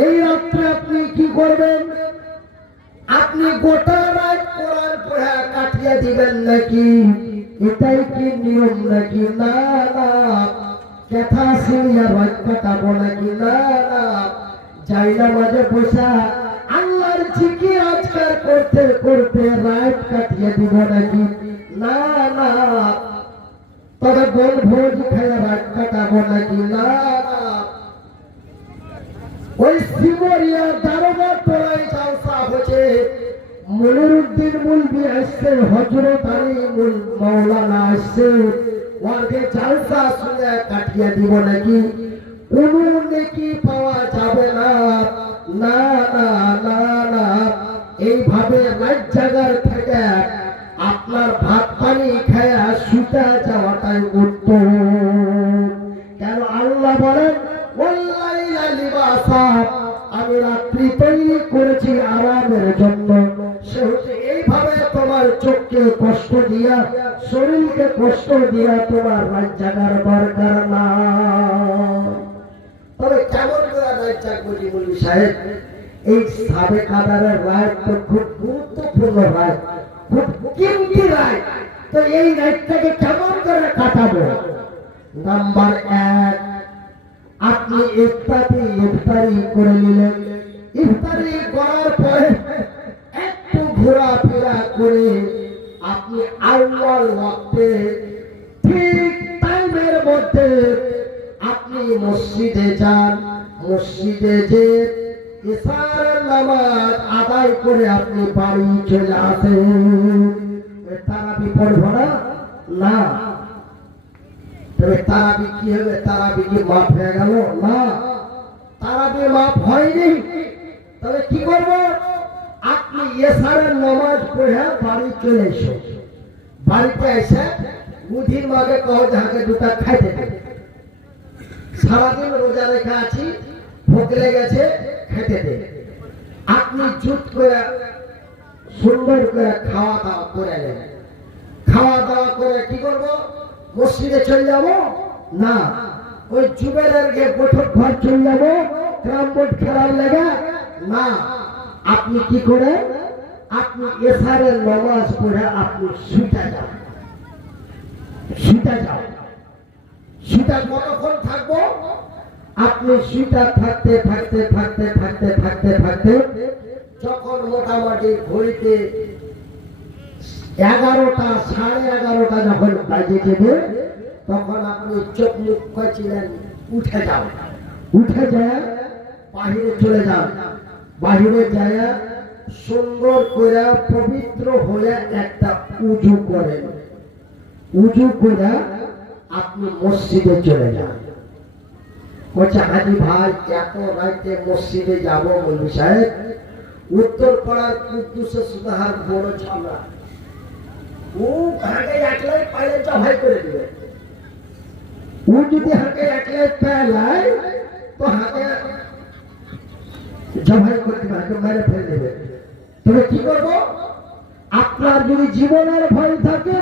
এই রাত্রে আপনি কি করবেন? আপনি গোটা রাত কোরআন পড়া কাটিয়ে দিবেন নাকি? এটাই কি নিয়ম নাকি? না না। কথা শুনিয়া রাত কাটাবো নাকি? না না। যাই না মাঝে বসা আল্লাহর জিকির আজকার করতে করতে রাত কাটিয়ে দিব নাকি? না না। তবে বল ভোজ খেয়ে রাত কাটাবো নাকি? না না। ওই সিমরিয়া দারোগা টোলায় জালসা হচ্ছে, মনিরুদ্দিন মুলবি আসছে, হযরত আলী মাওলানা আসছে, ওকে জালসা শুনে কাটিয়ে দিব নাকি? কোনো নেকি পাওয়া যাবে না। না না না না। এইভাবে রাত জাগার থেকে আপনার ভাত পানি খায়া শুতে যাওয়াটাই উত্তম। কেন আল্লাহ বলেন ওয়াল্লাইলা লিবাসা, আমি রাত্রি তৈরি করেছি আরামের জন্য। সেহেতু এইভাবে তোমার চোখকে কষ্ট দিয়া, শরীরকে কষ্ট দিয়া তোমার রাত জাগার দরকার না। তবে কেমন করে রাত জাগবো জীবনী সাহেব? এই সাবে কাদারের রাত তো খুব গুরুত্বপূর্ণ রাত, খুব কিমতি রাত। তো এই রাতটাকে কেমন করে কাটাবো? নাম্বার 1, আপনি ইফতারি করে নিলেন। ইফতারি করার পরে একটু ঘোরাফেরা করে আপনি আউয়াল ওয়াক্তে ঠিক টাইমের মধ্যে আপনি মসজিদে যান। মসজিদে যে ইশার নামাজ আদায় করে আপনি বাড়ি চলে আসেন। তারাবি পড়ব না? না। তবে তারাবি কি হবে? তারাবি কি মাফ হয়ে গেল? না, তারাবি মাফ হয়নি। তবে কি করব? আপনি ইশারের নামাজ পড়ে বাড়ি চলে এসো। বাড়িতে এসে মুদির মাকে কও যাকে দুটা খাইতে দেবে। সারাদিন রোজা রেখে আছি, ভোগ লেগেছে, খেতে দে। আপনি জুত করে সুন্দর করে খাওয়া দাওয়া করে নেন। খাওয়া দাওয়া করে কি করব? মসজিদে চলে যাব? না, ওই জুবেরের গে বৈঠক ঘর চলে যাব, ক্রাম বোর্ড খেলার লেগে? না। আপনি কি করে? আপনি এশারের নামাজ পড়ে আপনি শুতে যান। শুতে যাও। শুতে কতক্ষণ থাকবো? আপনি শুতে থাকতে থাকতে থাকতে থাকতে থাকতে থাকতে যখন মোটামুটি ঘড়িতে 11টা, 11:30 যখন বাজে যাবে, তখন আপনি চোখ মুখ কচিলেন, উঠে যাও। উঠে যায় বাহিরে চলে যান। বাহিরে যায় সুন্দর করে পবিত্র হয়ে একটা উজু করেন। উজু করে আপনি মসজিদে চলে যান। বলছে হাজি ভাই, এত রাতে মসজিদে যাব? মৌলভী সাহেব, উত্তর পাড়ার কুদ্দুসে সুদাহার বড় ঝামেলা, ও হাঁকে একলাই পাইলে জবাই করে দিবে। ও যদি হাঁকে একলাই পাইলাই তো হাঁকে জবাই করে দিবে, হাঁকে মেরে ফেলে দেবে। তবে কি করব? আপনার যদি জীবনের ভয় থাকে,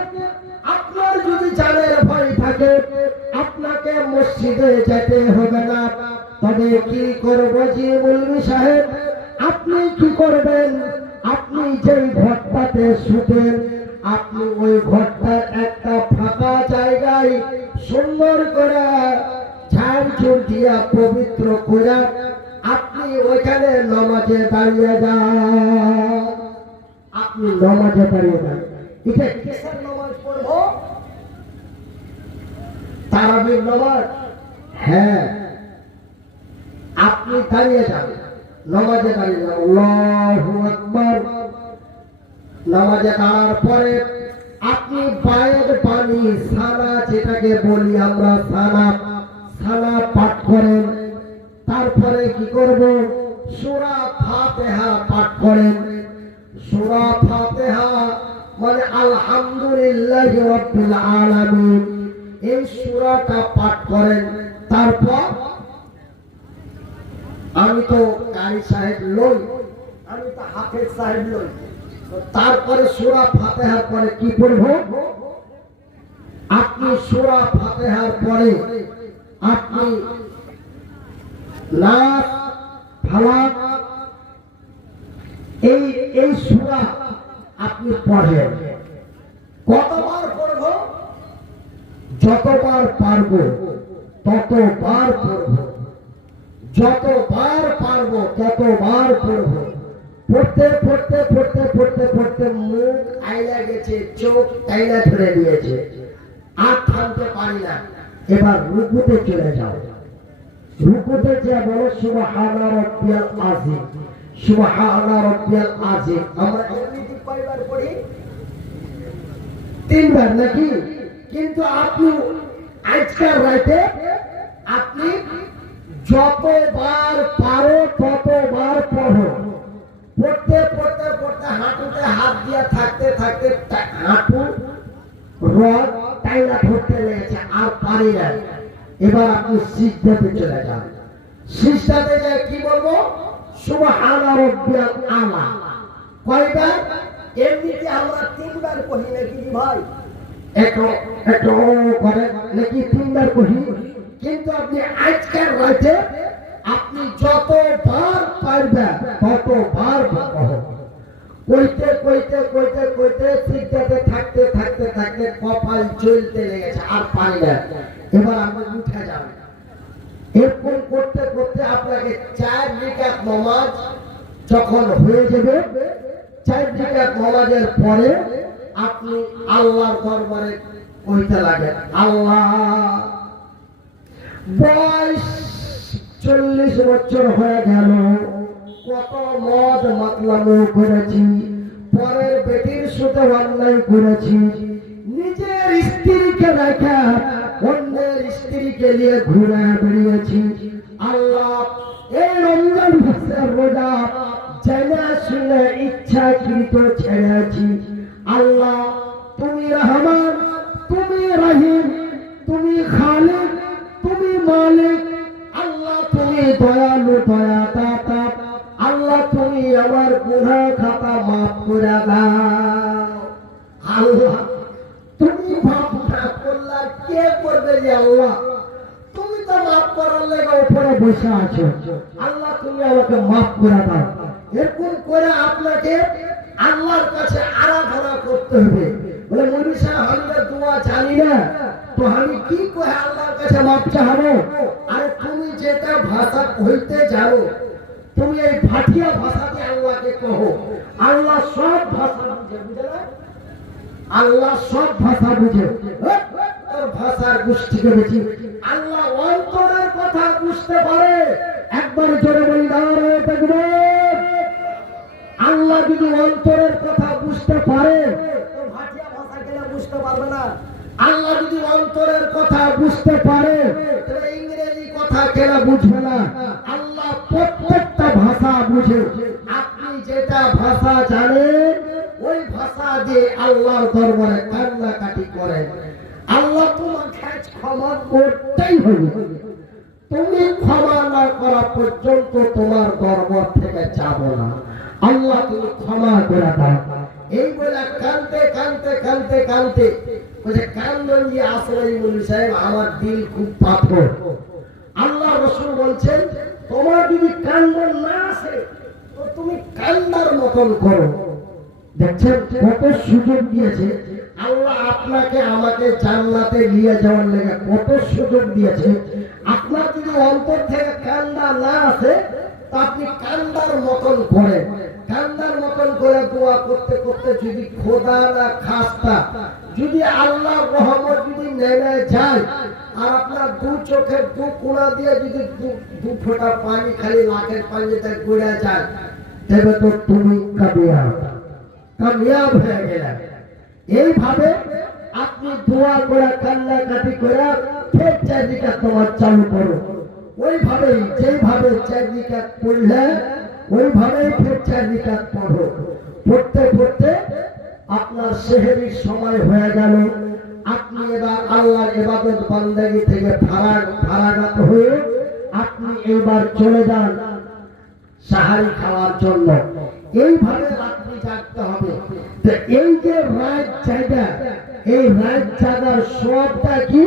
আপনার যদি জানের ভয় থাকে, আপনাকে মসজিদে যেতে হবে না। তবে কি করব জি মৌলভী সাহেব? আপনি কি করবেন? আপনি যেই ঘরটাতে শুতেন, আপনি ওই ঘরটার একটা ফাঁকা জায়গায় সুন্দর করে ঝাড়ঝুড় দিয়া পবিত্র করে আপনি ওইখানে নামাজে দাঁড়িয়ে যান। আপনি নামাজে দাঁড়িয়ে যান। এটা কিসের নামাজ পড়বো? তারাবির নামাজ। হ্যাঁ, আপনি দাঁড়িয়ে যান, নামাজে দাঁড়িয়ে যান, আল্লাহু আকবার। নামাজে দাঁড়ার পরে আপনি পায়ের পানি সানা, যেটাকে বলি আমরা সানা, সানা পাঠ করেন। তারপরে কি করব? সূরা ফাতিহা পাঠ করেন। সূরা ফাতিহা মানে আলহামদুলিল্লাহি রাব্বিল আলামিন, এই সূরাটা পাঠ করেন। তারপর আমি তো কারি সাহেব লই, আমি তো হাফেজ সাহেব লই। তারপরে সূরা ফাতিহার পরে কি পড়ব? আপনি সূরা ফাতিহার পরে আপনি নাস, ফালাক, এই সূরা আপনি পড়েন। কতবার পড়ব? যতবার পারবো ততবার পড়ব, যতবার পারবো ততবার পড়ব। পড়তে পড়তে পড়তে পড়তে পড়তে মুখ আইলা গেছে, চোখ আইলা ধরে দিয়েছে, আর থামতে পারি না। এবার রুকুতে চলে যাও। রুকুতে যে বলো সুবহানা রাব্বিয়াল আযীম, সুবহানা রাব্বিয়াল আযীম। আমরা এমনিতে কয়বার পড়ি? 3 বার নাকি? কিন্তু আপনি আজকের রাতে আপনি যতবার পারো ততবার পড়ো। পড়তে পড়তে পড়তে হাঁটুতে হাত দিয়ে থাকতে থাকতে হাঁটু রড টাইলা ধরতে লেগেছে, আর পারি না। এবার আপনি সিজদাতে চলে যান। সিজদাতে যায় কি বলবো? সুবহানা রাব্বিয়াল আলা। কয়বার? এমনিতে আমরা 3 বার কহি নাকি ভাই? একটু একটু করে নাকি 3 বার কহি? কিন্তু আপনি আজকের রাতে আপনি যতবার পারবেন ততবার কহ। কইতে কইতে কইতে কইতে সিজদাতে থাকতে থাকতে থাকতে কপাল জ্বলতে লেগেছে, আর পারি না। এবার আপনি উঠে যান। এরকম করতে করতে আপনাকে 4 রাকাত নামাজ যখন হয়ে যাবে, 4 রাকাত নামাজের পরে আপনি আল্লাহর দরবারে কইতে লাগেন, আল্লাহ, বয়স 40 বছর হয়ে গেল, কত মদ মাতলামো করেছি, পরের বেটির সাথে অন্যায় করেছি, নিজের স্ত্রীকে রেখে অন্যের স্ত্রীকে নিয়ে ঘুরে বেরিয়েছি। আল্লাহ, এই রমজান মাসের রোজা জেনে শুনে ইচ্ছাকৃত ছেড়েছি। আল্লাহ, তুমি রহমান, তুমি রহিম, তুমি খালিক, তুমি মালিক। আল্লাহ, তুমি দয়ালু, দয়া দাতা। আল্লাহ, তুমি আমার গুনাহ খাতা মাফ করে দাও। আল্লাহ, তুমি মাফ না করলে কে করবে? যে আল্লাহ, তুমি তো মাফ করার লেগে উপরে বসে আছো। আল্লাহ, তুমি আমাকে মাফ করে দাও। এরকম করে আপনাকে আল্লাহর কাছে আরাধনা করতে হবে। বলে মুনি সাহেব, আমি তো দোয়া জানি না, তো আমি কি করে আল্লাহর কাছে মাফ চাইবো? আরে তুমি যেটা ভাষা কইতে জানো, তুমি এই ভাটিয়া ভাষাতে আল্লাহকে কহো। আল্লাহ সব ভাষা বুঝে, বুঝলে? আল্লাহ সব ভাষা বুঝে। তোর ভাষার গোষ্ঠীকে বেশি আল্লাহ অন্তরের কথা বুঝতে পারে। একবার জোরে বলি নারায়ে তাকবীর। আল্লাহ যদি অন্তরের কথা বুঝতে পারে, তো ভাটিয়া ভাষা কেন বুঝতে পারবে না? আল্লাহ যদি অন্তরের কথা বুঝতে পারে, তবে ইংরেজি কথা কেন বুঝবে না? আল্লাহ প্রত্যেকটা ভাষা বুঝে। আপনি যেটা ভাষা জানেন ওই ভাষা দিয়ে আল্লাহর দরবারে কান্নাকাটি করেন। আল্লাহ তোমাকে ক্ষমা করতেই হবে। তুমি ক্ষমা না করা পর্যন্ত তোমার দরবার থেকে যাব না। আল্লাহ, তুমি ক্ষমা করে দাও। এই বলে কানতে কানতে কানতে কানতে বলছে, কান্দন যে আসলে মুনি সাহেব, আমার দিল খুব পাথর। আল্লাহ রাসূল বলছেন, তোমার যদি কান্দন না আসে তো তুমি কান্দার মতন করো। দেখছেন কত সুযোগ দিয়েছে আল্লাহ আপনাকে আমাকে জান্নাতে নিয়ে যাওয়ার লেগে, কত সুযোগ দিয়েছে। আপনার যদি অন্তর থেকে কান্দা না আসে তা আপনি কান্দার মতন করেন। কান্দার মতন করে দোয়া করতে করতে যদি খোদা না খাস্তা যদি আল্লাহর রহমত যদি নেমে যায় আর আপনার দু চোখের দু কোণা দিয়ে যদি দু ফোঁটা পানি খালি লাখের পানিতে গড়ে যায় তবে তো তুমি কামিয়াব হয়ে গেলে। এইভাবে আপনি দোয়া করে কান্নাকাটি করে ফের চারিদিকে তোমার চালু করো। ওইভাবেই যেইভাবে চারিদিকে পড়লে ওইভাবেই ফের চারিদিকে পড়ো। পড়তে পড়তে আপনার সেহরির সময় হয়ে গেল। আপনি এবার আল্লাহর ইবাদত বান্দাগি থেকে ফারাগাত হয়ে আপনি এবার চলে যান সাহারি খাওয়ার জন্য। এইভাবে রাত্রি জাগতে হবে। তো এই যে রাত জায়গা, এই রাত জাগার সবটা কি?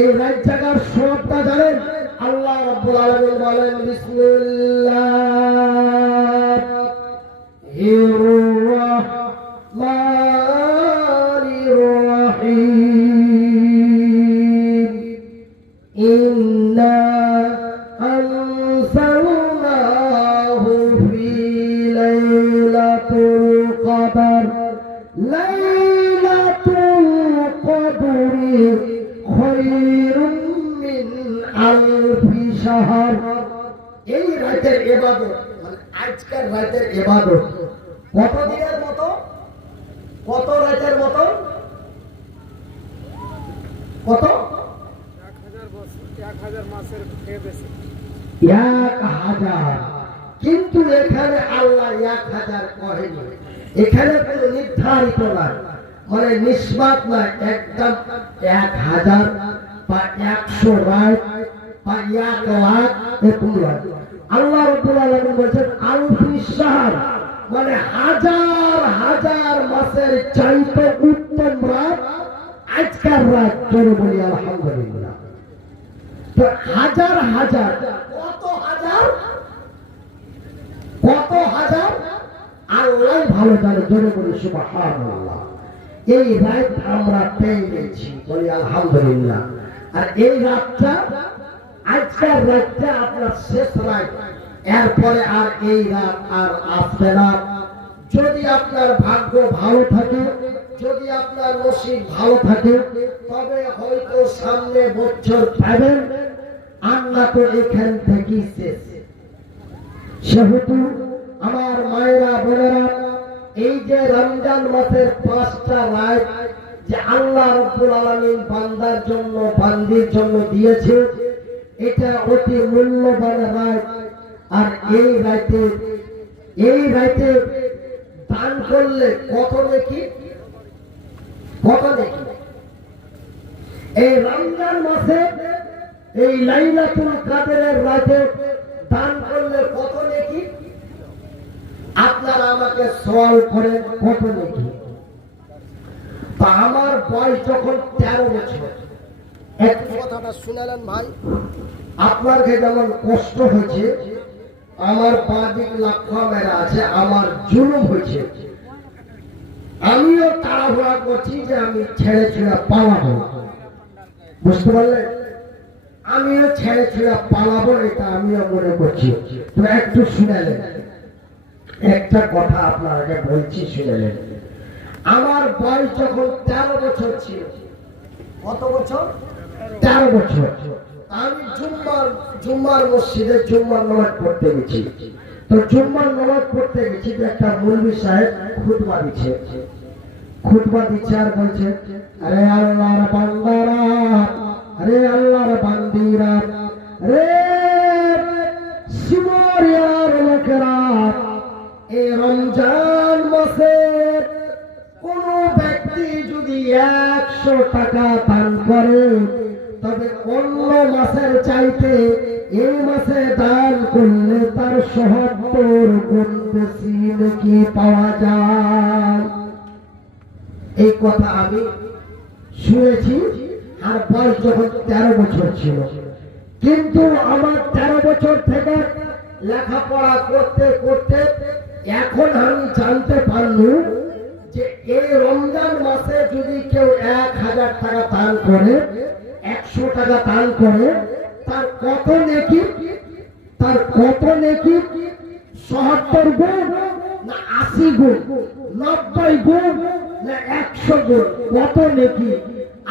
এই রাত জাগার সবটা জানেন? আল্লাহ রাব্বুল আলামিন বলেন বিসমিল্লাহির রহমানির রহিম ইন্না আনসালনাহু ফি লাইলাতুল কদর লাইলাতুল কদরি খায়রুম মিন আলফি শাহর। এই রাতের ইবাদত মানে আজকের রাতের ইবাদত কত দিনের মতো? কত রাতের মতো? কত? 1000 মাসের খেয়ে বেশি। 1000। কিন্তু এখানে আল্লাহ 1000 কহেনি। এখানে কোনো নির্ধারিত না, মানে নিসবাত না, একদম 1000 বা 100 রাত বা 1 লাখ এরকম নয়। আল্লাহ রাব্বুল আলামিন বলেছেন আলফি শাহর, মানে হাজার হাজার মাসের চাইতে উত্তম রাত আজকের রাত। জোরে বলি আলহামদুলিল্লাহ। তো হাজার হাজার, কত হাজার, কত হাজার আল্লাহ ভালো জানে। জোরে বলি সুবহানাল্লাহ। এই রাত আমরা পেয়ে গেছি, বলি আলহামদুলিল্লাহ। আর এই রাতটা আজকের রাতটা আপনার শেষ রাত, এরপরে আর এই রাত আর আসবে না। যদি আপনার ভাগ্য ভালো থাকে, যদি আপনার নসিব ভালো থাকে, তবে হয়তো সামনে বছর পাবেন। আমরা তো এখান থেকেই শেষ। সেহেতু আমার মায়েরা বোনেরা, এই যে রমজান মাসের 5টা রাত যে আল্লাহ রাব্বুল আলামিন বান্দার জন্য বান্দির জন্য দিয়েছে, এটা অতি মূল্যবান রাত। আর এই রাতে দান করলে কত নেকি, কত নেকি। এই রমজান মাসে এই লাইলাতুল কদরের রাতে দান করলে কত নেকি? আপনারা আমাকে সওয়াল করেন কত নেকি। তা আমার বয়স যখন 13 বছর, এক কথাটা শুনালেন ভাই, আপনার যেমন কষ্ট হয়েছে, আমার বাদিক লাখা মেরা আছে, আমার জুলুম হয়েছে, আমিও তাড়াহুড়া করছি যে আমি ছেড়ে ছেড়ে পালাবো। বুঝতে পারলেন? আমিও ছেড়ে ছেড়ে পালাবো, এটা আমিও মনে করছি। তো একটু শুনালেন, একটা কথা আপনার আগে বলছি, শুনালেন। আমার বয়স যখন 13 বছর ছিল, কত বছর? 13 বছর। আমি জুম্মার মসজিদে জুম্মার নামাজ পড়তে গেছি। তো জুম্মার নামাজ পড়তে গেছি, একটা মৌলভী সাহেব খুতবা দিচ্ছে। আর বলছে, আরে আল্লাহর বান্দারা, আরে আল্লাহর বান্দিরা, রে সিমরিয়ার লোকেরা, এই রমজান মাসে কোন ব্যক্তি যদি 100 টাকা দান করে, তবে অন্য মাসের চাইতে এই মাসে দান করলে তার ৭০ গুণ বেশি নেকি পাওয়া যায়। এই কথা আমি শুনেছি। আর বয়স যখন 13 বছর ছিল, কিন্তু আমার 13 বছর থেকে লেখাপড়া করতে করতে এখন আমি জানতে পারলাম যে এই রমজান মাসে যদি কেউ 1000 টাকা দান করে, 100 টাকা দান করে, তার কত নেকি? তার কত নেকি? ৭৭ গুণ না ৮০ গুণ, ৯০ গুণ না ১০০ গুণ, কত নেকি?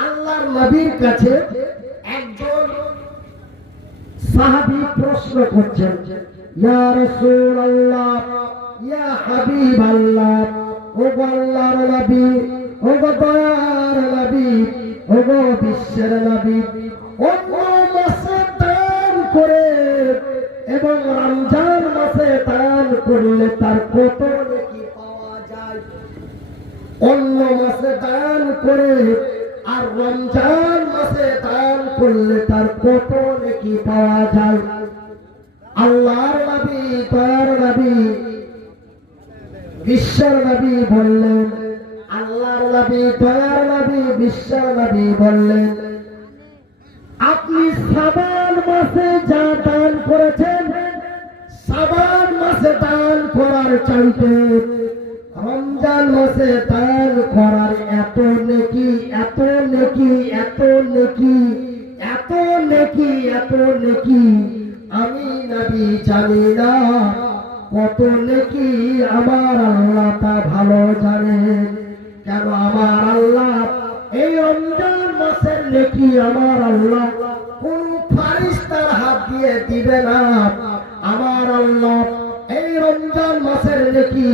আল্লাহর নবীর কাছে একজন সাহাবী প্রশ্ন করছেন, ইয়া রাসূলুল্লাহ, ইয়া হাবিবাল্লাহ, ও আল্লাহর নবী, ও দয়ার নবী, ও বিশ্বের নবী, অন্য মাসে দান করে এবং রমজান মাসে দান করলে তার কত নেকি পাওয়া যায়? অন্য মাসে দান করে আর রমজান মাসে দান করলে তার কত নেকি পাওয়া যায়? আল্লাহর নবী, দয়ার নবী, বিশ্বের নবী বললেন, আল্লাহর নবী, দয়ার নবী, বিশ্বের নবী বললেন, আপনি শাবান মাসে যা দান করেছেন, শাবান মাসে দান করার চাইতে রমজান মাসে দান করার এত নেকি, এত নেকি, এত নেকি, এত নেকি, এত নেকি আমি নবী জানি না। কত নেকি আমার আল্লাহ তা ভালো জানেন। কেন আমার আল্লাহ এই রমজান মাসের নেকি আমার আল্লাহ কোন ফারিস্তার হাত দিয়ে দিবে না। আমার আল্লাহ এই রমজান মাসের নেকি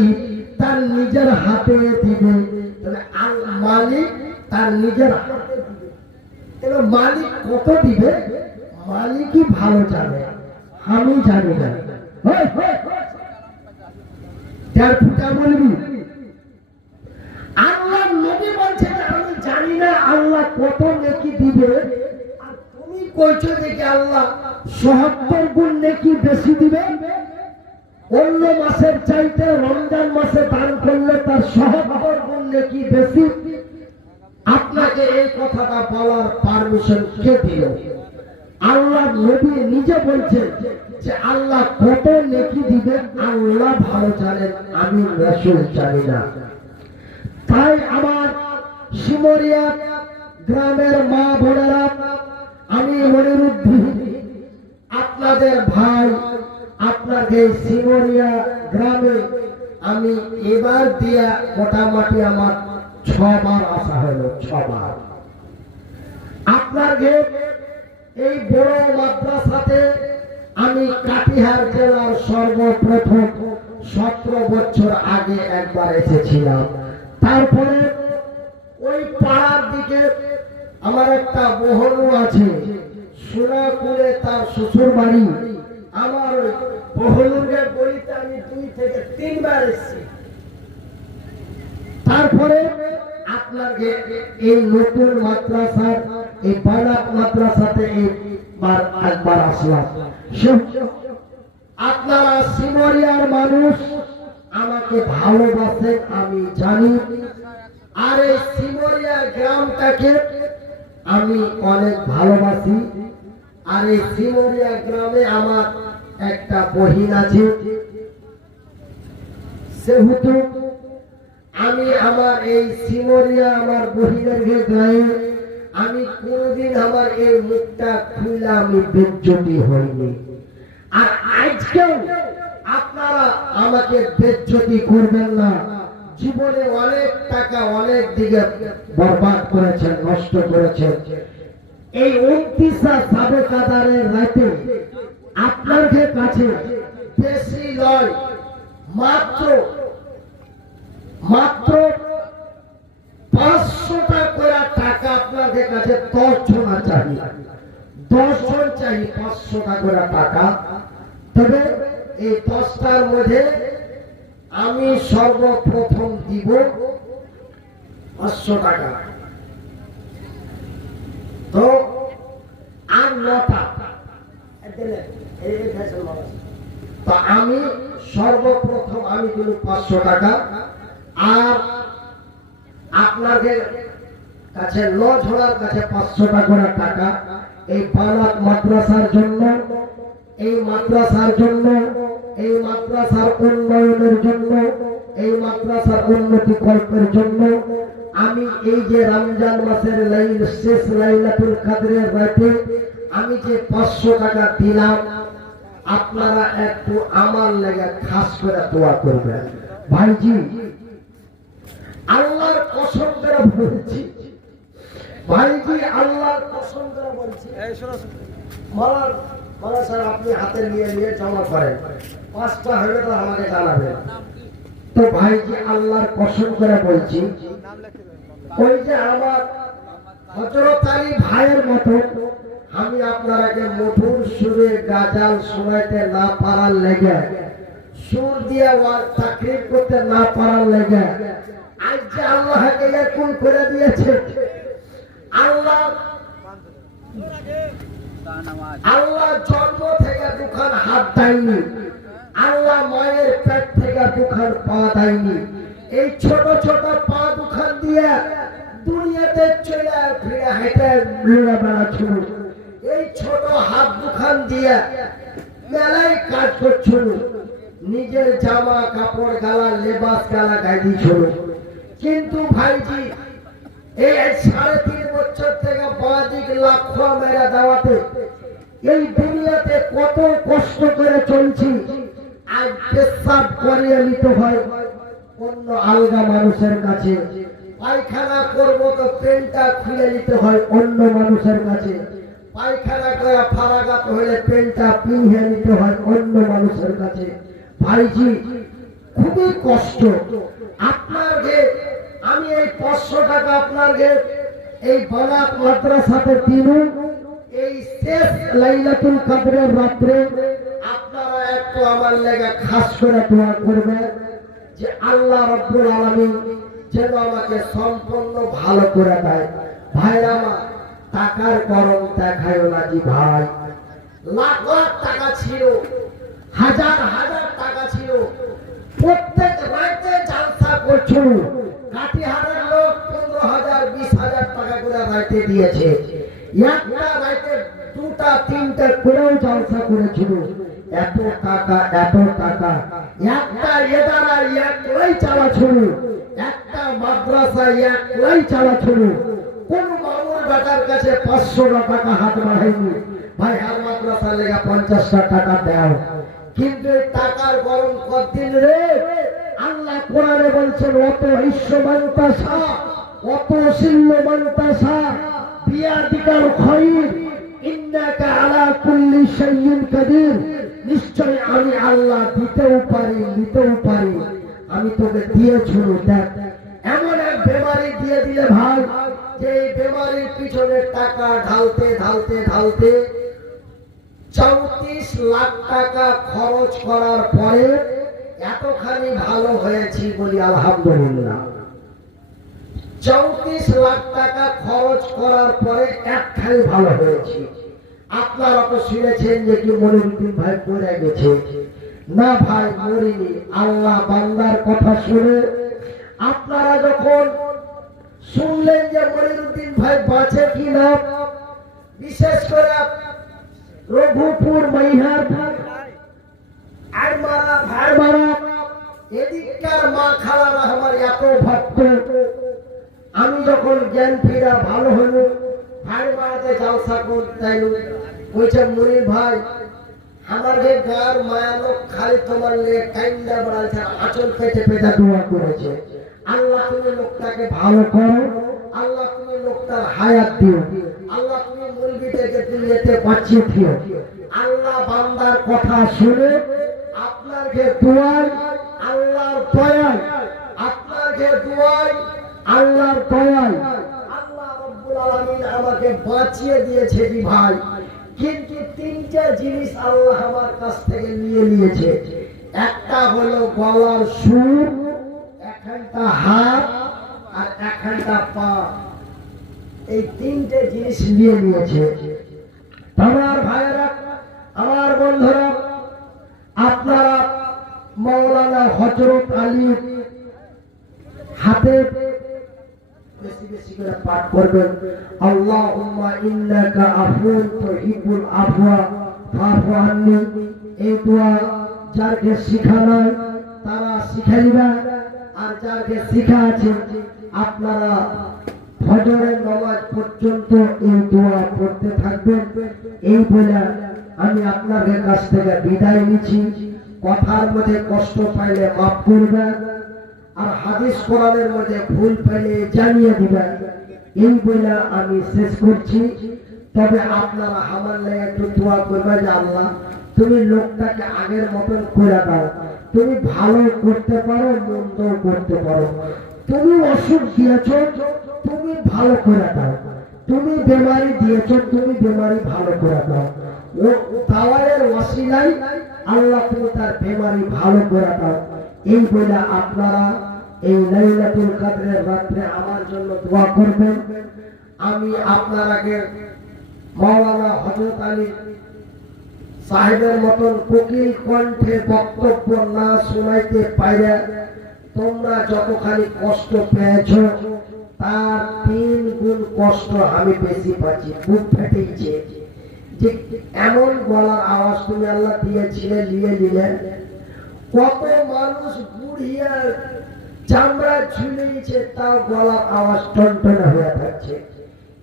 তার নিজের হাতে দিবে। মালিক তার নিজের হাতে দিবে। এবার মালিক কত দিবে মালিকই ভালো জানে, আমি জানি না। তার ফুটা বলবি আল্লাহ নবী বলছেন আমি জানি না আল্লাহ কত নেকি দিবে, আর তুমি কইছো দেখি আল্লাহ ৭৭ গুণ নেকি বেশি দিবে। অন্য মাসের চাইতে রমজান মাসে দান করলে তার ৭৭ গুণ নেকি বেশি। আপনাকে এই কথাটা বলার পারমিশন কে দিল? আল্লাহ নবী নিজে বলছেন যে আল্লাহ কত নেকি দিবে আল্লাহ ভালো জানেন, আমি রাসূল জানি না। তাই আমার শিমরিয়া গ্রামের মা বোনেরা, আমি মনিরুদ্দিন আপনাদের ভাই, আপনাদের শিমরিয়া গ্রামে আমি এবার দিয়া মোটামুটি আমার ৬ বার আসা হলো, ৬ বার। আপনাদের এই বড় মাদ্রাসাতে আমি কাটিহার জেলার সর্বপ্রথম ১৭ বছর আগে একবার এসেছিলাম। তারপরে ওই পাড়ার দিকে আমার একটা বহনু আছে, সোনাপুরে তার শ্বশুর বাড়ি। আমার ওই বহনুকে বলিতে আমি ২ থেকে ৩ বার এসেছি। তারপরে আপনাকে এই নতুন মাদ্রাসার এই বানাত মাদ্রাসাতে একবার আসলাম। আপনারা শিমরিয়ার মানুষ আমাকে ভালোবাসেন আমি জানি, আর এই শিমরিয়া গ্রামটাকে আমি অনেক ভালোবাসি। আর এই শিমরিয়া গ্রামে আমার একটা বহিন আছে, সেহেতু আমি আমার এই শিমরিয়া আমার বহিনের গায়ে আমি কোনদিন আমার এই মুখটা খুলে আমি বেজ্জতি হইনি। আর আজকেও আপনারা আমাকে বেজ্জতি করবেন না। জীবনে অনেক টাকা অনেক দিকে বরবাদ করেছেন, নষ্ট করেছেন। এই ২৯ সাবে কাদারের রাতে আপনাদের কাছে বেশি নয়, মাত্র ৫০০ করে টাকা আপনাদের কাছে ১০ জন চাই, ১০ জন চাই ৫০০ করে টাকা। তবে এই ১০টার মধ্যে আমি সর্বপ্রথম দিব ৫০০ টাকা। তো আর ৯টা তো আমি সর্বপ্রথম আমি দিব ৫০০ টাকা। আর আপনাদের কাছে লঝড়ার কাছে ৫০০ করে টাকা এই বানাত মাদ্রাসার জন্য, এই মাদ্রাসার জন্য, এই মাদ্রাসার উন্নয়নের জন্য, এই মাদ্রাসার উন্নতি কল্পের জন্য আমি এই যে রমজান মাসের শেষ লাইলাতুল কদরের রাতে আমি যে ৫০০ টাকা দিলাম, আপনারা একটু আমার লেগে খাস করে দোয়া করবেন। ভাইজি আল্লাহর কসম করে বলছি, ভাইজি আল্লাহর কসম করে বলছি, এই শোনো মালা স্যার আপনি হাতে নিয়ে নিয়ে জমা করেন, 5টা হলে তো আমাকে জানাবেন। তো ভাইজি আল্লাহর কসম করে বলছি, নাম লিখে দেন। ওই যে আমার হযরত আলী ভাইয়ের মতো আমি আপনারাকে মধুর সুরে গাজাল শোনাইতে না পারার লেগে, সুর দিয়ে ওয়াজ তাকরীর করতে না পারার লেগে আজ যে আল্লাহকে একুল করে দিয়েছে। আল্লাহ আল্লাহ জন্ম থেকে দুখান হাত দেয়নি, আল্লাহ মায়ের পেট থেকে দুখান পা দেয়নি। এই ছোট ছোট পা দুখান দিয়ে দুনিয়াতে চলে ফিরে হেঁটে ঘুরে বেড়াচ্ছিল, এই ছোট হাত দুখান দিয়ে মেলায় কাজ করছিল, নিজের জামা কাপড় গালা লেবাস গালা গাইছিল। কিন্তু ভাইজি এই 3.5 বছর থেকে বাদিক লাখো মেরা দেওয়াতে এই দুনিয়াতে কত কষ্ট করে চলছি। আজ পেশাব করিয়ে নিতে হয় অন্য আলগা মানুষের কাছে, পায়খানা করবো তো পেনটা খুলে নিতে হয় অন্য মানুষের কাছে, পায়খানা করে ফারাগাত হলে পেনটা পিঁহে নিতে হয় অন্য মানুষের কাছে। ভাইজি খুবই কষ্ট। আপনাকে আমি এই 500 টাকা আপনাকে এই বানাত মাদ্রাসাতে দিনু, এই শেষ লাইলাতুল কদরের রাত্রে আপনারা একটু আমার লেগে খাস করে দোয়া করবেন যে আল্লাহ রাব্বুল আলামিন যেন আমাকে সম্পূর্ণ ভালো করে দেয়। ভাইরা আমার টাকার গরম দেখায় না জি ভাই, লাখ লাখ টাকা ছিল, হাজার হাজার টাকা ছিল, প্রত্যেক রাতে জালসা করছিল। কাটিহারের লোক 15,000 20,000 টাকা করে রাতে দিয়েছে, একটা রাতে 2টা 3টা করেও জালসা করেছিল। এত টাকা একটা এদারা একলাই চালাছিল, একটা মাদ্রাসা একলাই চালাছিল। কোন মামুর বেটার কাছে 500 টাকা হাত বাড়ায়নি, ভাই আর মাদ্রাসা লেগে 50টা টাকা দাও। কিন্তু এই টাকার গরম কতদিন রে? আল্লাহ কোরআনে বলছেন অত ইশ্বমান্তাসা অত শিল্লমান্তাসা বিয়াদিকাল খায়র ইন্নাকা আলা কুল্লি শাইইন কাদির। নিশ্চয় আমি আল্লাহ দিতেও পারি নিতেও পারি, আমি তোকে দিয়েছিল। দেখ এমন এক বেমারি দিয়ে দিলে ভাই, যে এই বেমারির পিছনে টাকা ঢালতে ঢালতে ঢালতে 34 লাখ টাকা খরচ করার পরে এতখানি ভালো হয়েছি বলি আলহামদুলিল্লাহ। 34 লাখ টাকা খরচ করার পরে একখানি ভালো হয়েছি। আপনারা তো শুনেছেন যে কি মনিরুদ্দিন ভাই পড়ে গেছে। না ভাই মরিনি, আল্লাহ বান্দার কথা শুনে আপনারা যখন শুনলেন যে মনিরুদ্দিন ভাই বাঁচে কি না, বিশেষ করে রঘুপুর মাইহার আর মারা ভাই মারা এদিককার মা খালারা আমার এত ভক্ত। আমি যখন জ্ঞান ফিরা ভালো হলো, ভাই মারাতে জালসা করতে বলছে মনির ভাই আমাদের গার মায়া লোক খালি তোমার লেগে কাইন্দা বাড়াইছে, আঁচল পেতে পেতে দোয়া করেছে। আল্লাহ তুমি লোকটাকে ভালো করো, আল্লাহ তুমি লোকটার হায়াত দিও, আল্লাহ তুমি মুরগিটাকে দুনিয়াতে বাঁচিয়ে দিও। আল্লাহ বান্দার কথা শুনে আপনাকে দোয়াই আল্লাহর দয়ায়, আপনাকে দোয়াই আল্লাহর দয়ায় আল্লাহ রাব্বুল আলামিন আমাকে বাঁচিয়ে দিয়েছে জি ভাই। কিন্তু 3টা জিনিস আল্লাহ আমার কাছ থেকে নিয়ে নিয়েছে। একটা হলো গলার সুর, একখানটা হাত আর একখানটা পা। এই 3টে জিনিস নিয়ে নিয়েছে। আমার ভাইয়েরা আমার বন্ধুরা, আপনারা মাওলানা হযরত আলী হাতে বেশি বেশি করে পাঠ করবেন। আল্লাহুম্মা ইন্নাকা আফুন তুহিব্বুল আফওয়া ফাফু আন্নি। এই দোয়া যাকে শিখা নাই তারা শিখে নিবেন, আর যাকে শিখা আছে আপনারা ফজরের নামাজ পর্যন্ত এই দোয়া পড়তে থাকবেন। এই বলে আমি আপনাদের কাছ থেকে বিদায় নিচ্ছি। কথার মধ্যে কষ্ট পাইলে মাফ করবেন, আর হাদিস কোরআনের মধ্যে ভুল পাইলে জানিয়ে দিবেন। এই বলে আমি শেষ করছি। তবে আপনারা আমার লাগে একটু দোয়া করবেন যে আল্লাহ তুমি লোকটাকে আগের মতন করে দাও। তুমি ভালো করতে পারো, মন্দ করতে পারো। তুমি অসুখ দিয়েছ, তুমি ভালো করে দাও। তুমি বেমারি দিয়েছ, তুমি বেমারি ভালো করে দাও। ও দাওয়ায়ের ওয়াসিলাই আল্লাহ তুমি তার বেমারি ভালো করে দাও। এই বলে আপনারা এই লাইলাতুল কদরের রাতে আমার জন্য দোয়া করবেন। আমি আপনার আগে মাওলানা হযরত আলী সাহেবের মতন কোকিল কণ্ঠে বক্তব্য না শোনাইতে পাইরা তোমরা যতখানি কষ্ট পেয়েছ তার 3 গুণ কষ্ট আমি বেশি পাচ্ছি। বুক ফেটেছে যে এমন গলার আওয়াজ তুমি আল্লাহ দিয়েছিলে, নিয়ে নিলেন। কত মানুষ বুড়িয়া চামড়া ঝুলিয়েছে, তাও গলার আওয়াজ টনটনা হয়ে থাকছে।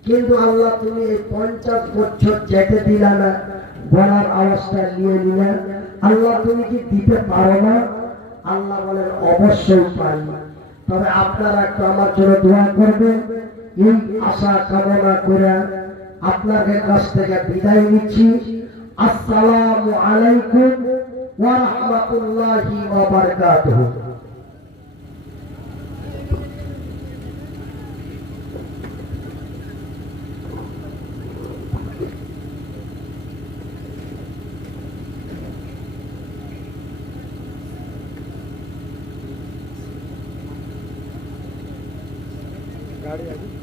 কিন্তু আল্লাহ তুমি এই 50 বছর যেতে দিলা না, গলার আওয়াজটা নিয়ে নিলে। আল্লাহ তুমি কি দিতে পারো না? আল্লাহ বলেন অবশ্যই পারি। তবে আপনারা একটু আমার জন্য দোয়া করবেন। এই আশা কামনা করে আপনাদের কাছ থেকে বিদায় নিচ্ছি। আসসালামু আলাইকুম ওয়া রাহমাতুল্লাহি ওয়া বারাকাতুহু। गाड़ी आ गई।